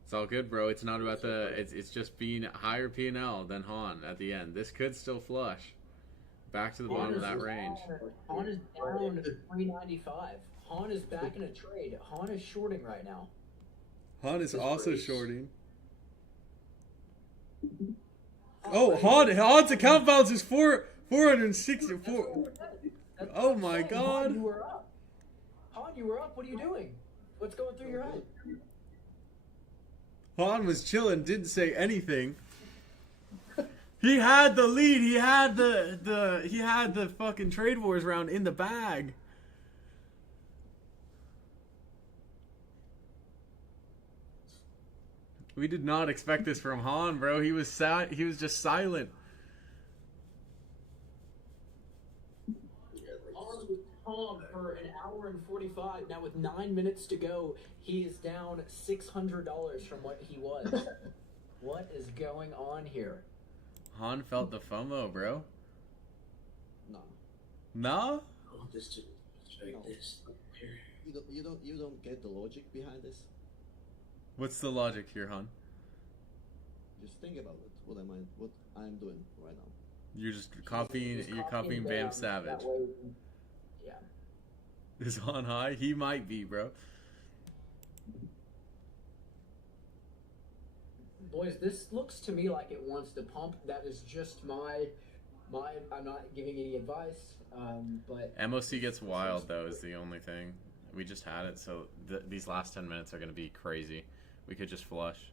It's all good, bro. It's not about the... It's just being higher P&L than Han at the end. This could still flush. Back to the bottom of that range. Han is down to 395. Han is back in a trade. Han is shorting right now. Han is also shorting. Oh, Han's account balance is 464. Oh my God. Han, you were up. Han, you were up. What are you doing? What's going through your head? Han was chilling, didn't say anything. He had the lead. He had the fucking Trade Wars round in the bag. We did not expect this from Han, bro. He was just silent. long for an hour and 45. Now with 9 minutes to go, he is down $600 from what he was. What is going on here? Han felt the FOMO, bro. No. No? Oh, this like this. You don't get the logic behind this. What's the logic here, Han? Just think about it. What I'm doing right now. You're just copying. You're copying Bam Savage. Yeah. Is Han high? He might be, bro. Boys, this looks to me like it wants to pump. That is just my. I'm not giving any advice, but MOC gets wild though. Is the only thing. We just had it, so these last 10 minutes are going to be crazy. We could just flush.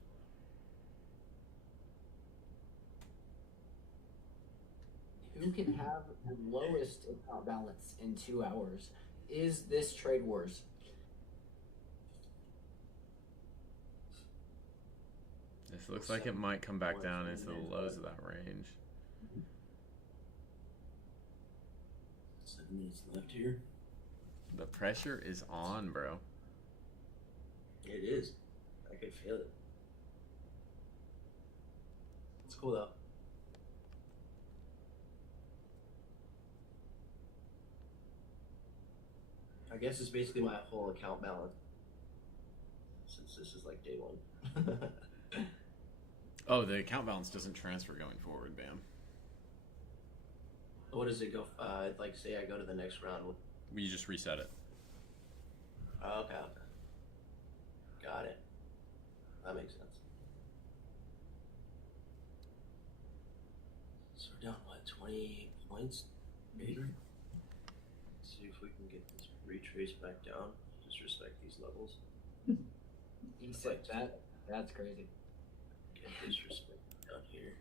Who can have the lowest account balance in 2 hours? Is this Trade Wars? This looks like it might come back down into the lows of that range. 7 minutes left here. The pressure is on, bro. It is. I can feel it. It's cool though. I guess it's basically my whole account balance. Since this is like day one. Oh, the account balance doesn't transfer going forward, Bam. What does it go? Like, say I go to the next round. We just reset it. Oh, okay. Got it. That makes sense. So we're down, what, 20 points? Maybe? Let's see if we can get this retrace back down. Just respect these levels. He said that. That's crazy. Get this respect down here.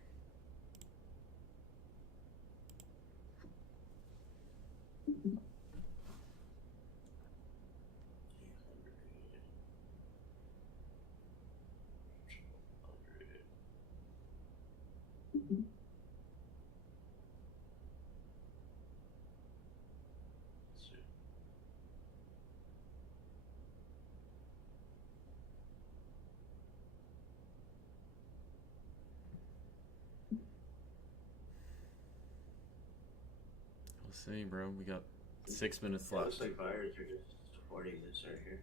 We'll see, bro. We got 6 minutes It left. looks like buyers are just supporting this right here.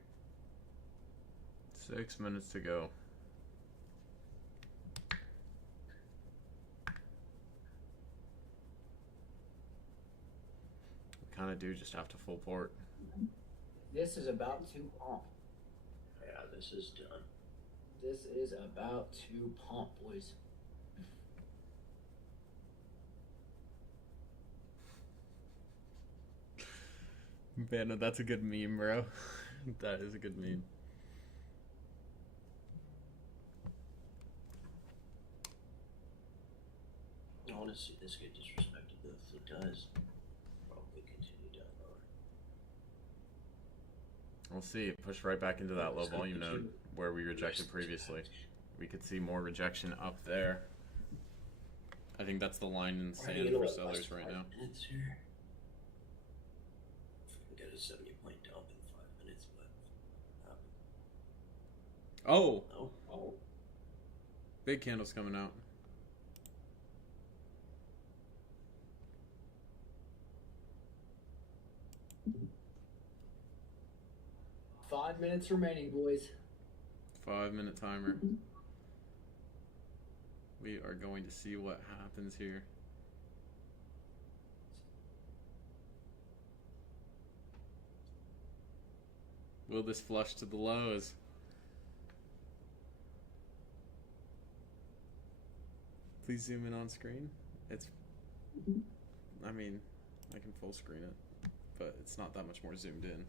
6 minutes to go. We kind of do just have to full port. This is about to pump. Yeah, this is done. This is about to pump, boys. Man, that's a good meme, bro. That is a good meme. I want to see this get disrespected though. If it does, probably continue down lower. We'll see. It pushed right back into that low volume node where we rejected previously. We could see more rejection up there. I think that's the line in the sand for sellers right now. Minutes here. We got a 70-point dump in 5 minutes, but Oh! oh, Big candle's coming out. Five minutes remaining, boys. 5-minute timer. We are going to see what happens here. Will this flush to the lows? Please zoom in on screen. It's, I mean, I can full screen it, but it's not that much more zoomed in.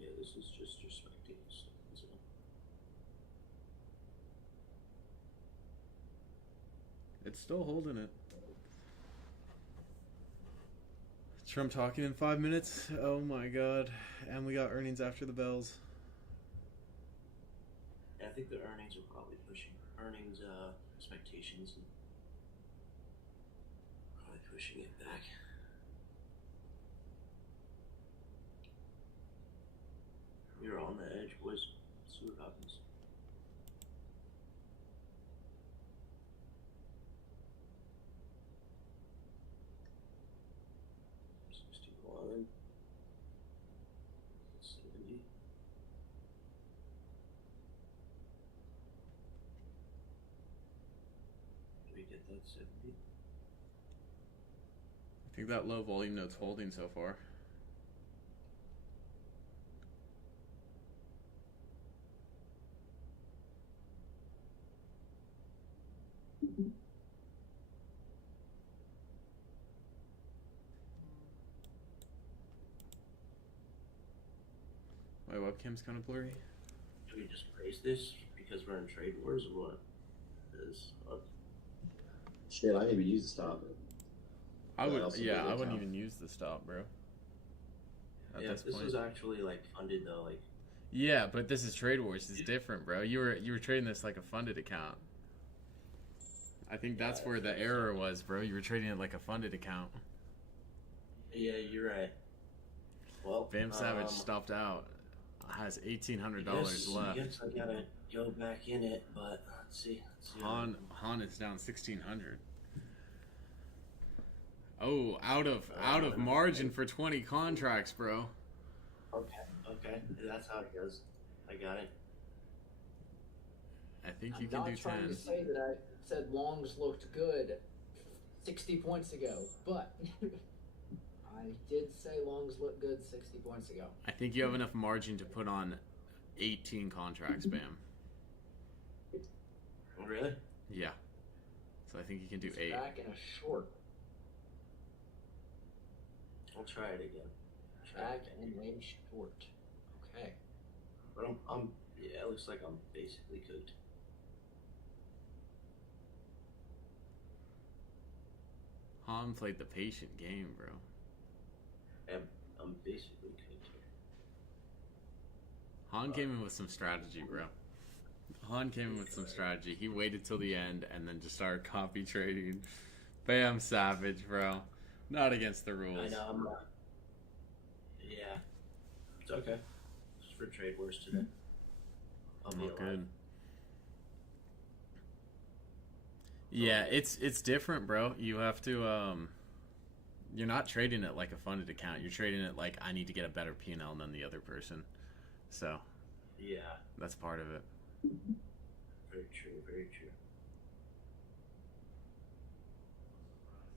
yeah, this is just respecting stuff. So. It's still holding it. Trump talking in 5 minutes. Oh my god. And we got earnings after the bells. Yeah, I think the earnings are probably pushing expectations and probably pushing it back. You're on the edge, boys. See what happens. $61. $70. Do we get that 70? I think that low volume note's holding so far. My webcam's kind of blurry. Do we just praise this because we're in trade wars or what? Shit, I didn't even use the stop. I wouldn't even use the stop, bro. Yeah, this was actually like funded though, like. Yeah, but this is trade wars. It's different, bro. You were trading this like a funded account. I think that's where the error was, bro. You were trading it like a funded account. Yeah, you're right. Well, Bam Savage stopped out. Has $1,800 left. Yes, I gotta go back in it, but let's see. Han is down 1,600. Oh, out of margin for 20 contracts, bro. Okay, that's how it goes. I got it. I think you can do 10. I'm not trying to say that I said longs looked good 60 points ago, but I did say longs looked good 60 points ago. I think you have enough margin to put on 18 contracts, Bam. Really? Yeah. So I think you can do 8. Back in a short. I'll try it again. Back in a short. Okay. But yeah, it looks like I'm basically cooked. Han played the patient game, bro. I'm basically cooked here. Han came in with some strategy, bro. Han came in with some strategy. He waited till the end and then just started copy trading. Bam Savage, bro. Not against the rules. I know, I'm not. Yeah. It's okay. Just for trade wars today. I'll be good. Yeah, it's different, bro. You have to you're not trading it like a funded account. You're trading it like I need to get a better P&L than the other person. So, yeah. That's part of it. Very true, very true.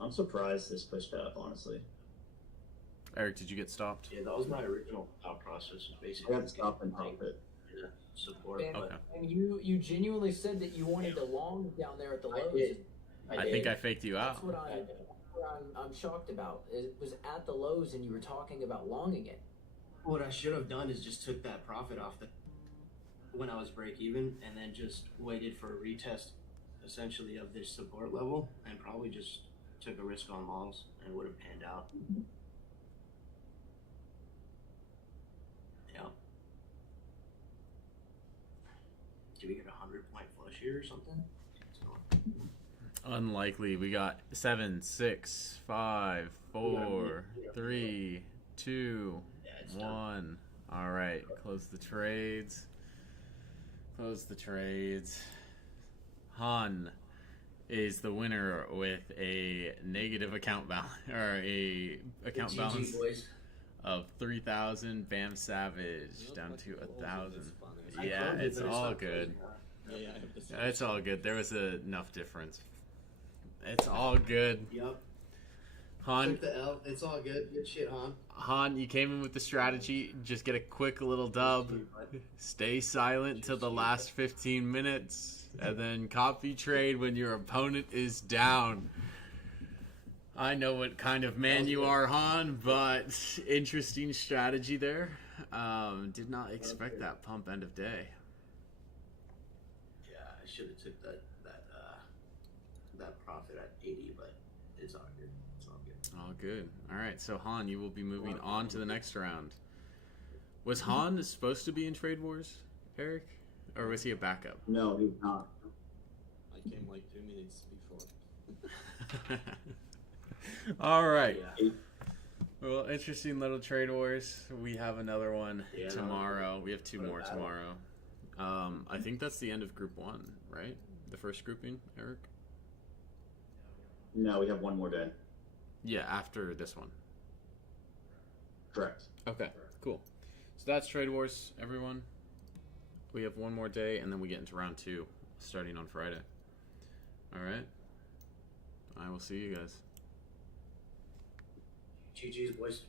I'm surprised this pushed up, honestly. Eric, did you get stopped? Yeah, that was my original thought process. Was basically I got stopped and profit. Yeah, support. And, okay. And you genuinely said that you wanted the long down there at the lows. I think I faked you out. That's what I'm shocked about. It was at the lows and you were talking about longing it. What I should have done is just took that profit off when I was break even and then just waited for a retest essentially of this support level and probably just took a risk on longs and would have panned out. Yeah. Do we get 100-point flush here or something? Unlikely. We got 7, 6, 5, 4, 3, 2, 1. All right. Close the trades. Close the trades. Han is the winner with a negative account balance or a account balance of 3,000. Bam Savage down to 1,000. Yeah, it's all good. It's all good. There was enough difference. It's all good. Yep. Han, took the L. It's all good. Good shit, Han. Han, you came in with the strategy. Just get a quick little dub. Stay silent until the last 15 minutes. And then copy trade when your opponent is down. I know what kind of man you are, Han, but interesting strategy there. Did not expect that pump end of day. Yeah, I should have took that profit at 80, but it's all good. It's all good. All good. All right, so Han, you will be moving on to the next round. Was Han supposed to be in Trade Wars, Eric? Or was he a backup? No, he was not. I came like 2 minutes before. All right. Yeah. Well, interesting little trade wars. We have another one tomorrow. We have 2 more tomorrow. I think that's the end of Group 1, right? The first grouping, Eric? No, we have 1 more day. Yeah, after this one. Correct. Okay, cool. So that's Trade Wars, everyone. We have 1 more day, and then we get into round 2, starting on Friday. All right? I will see you guys. GG's, boys.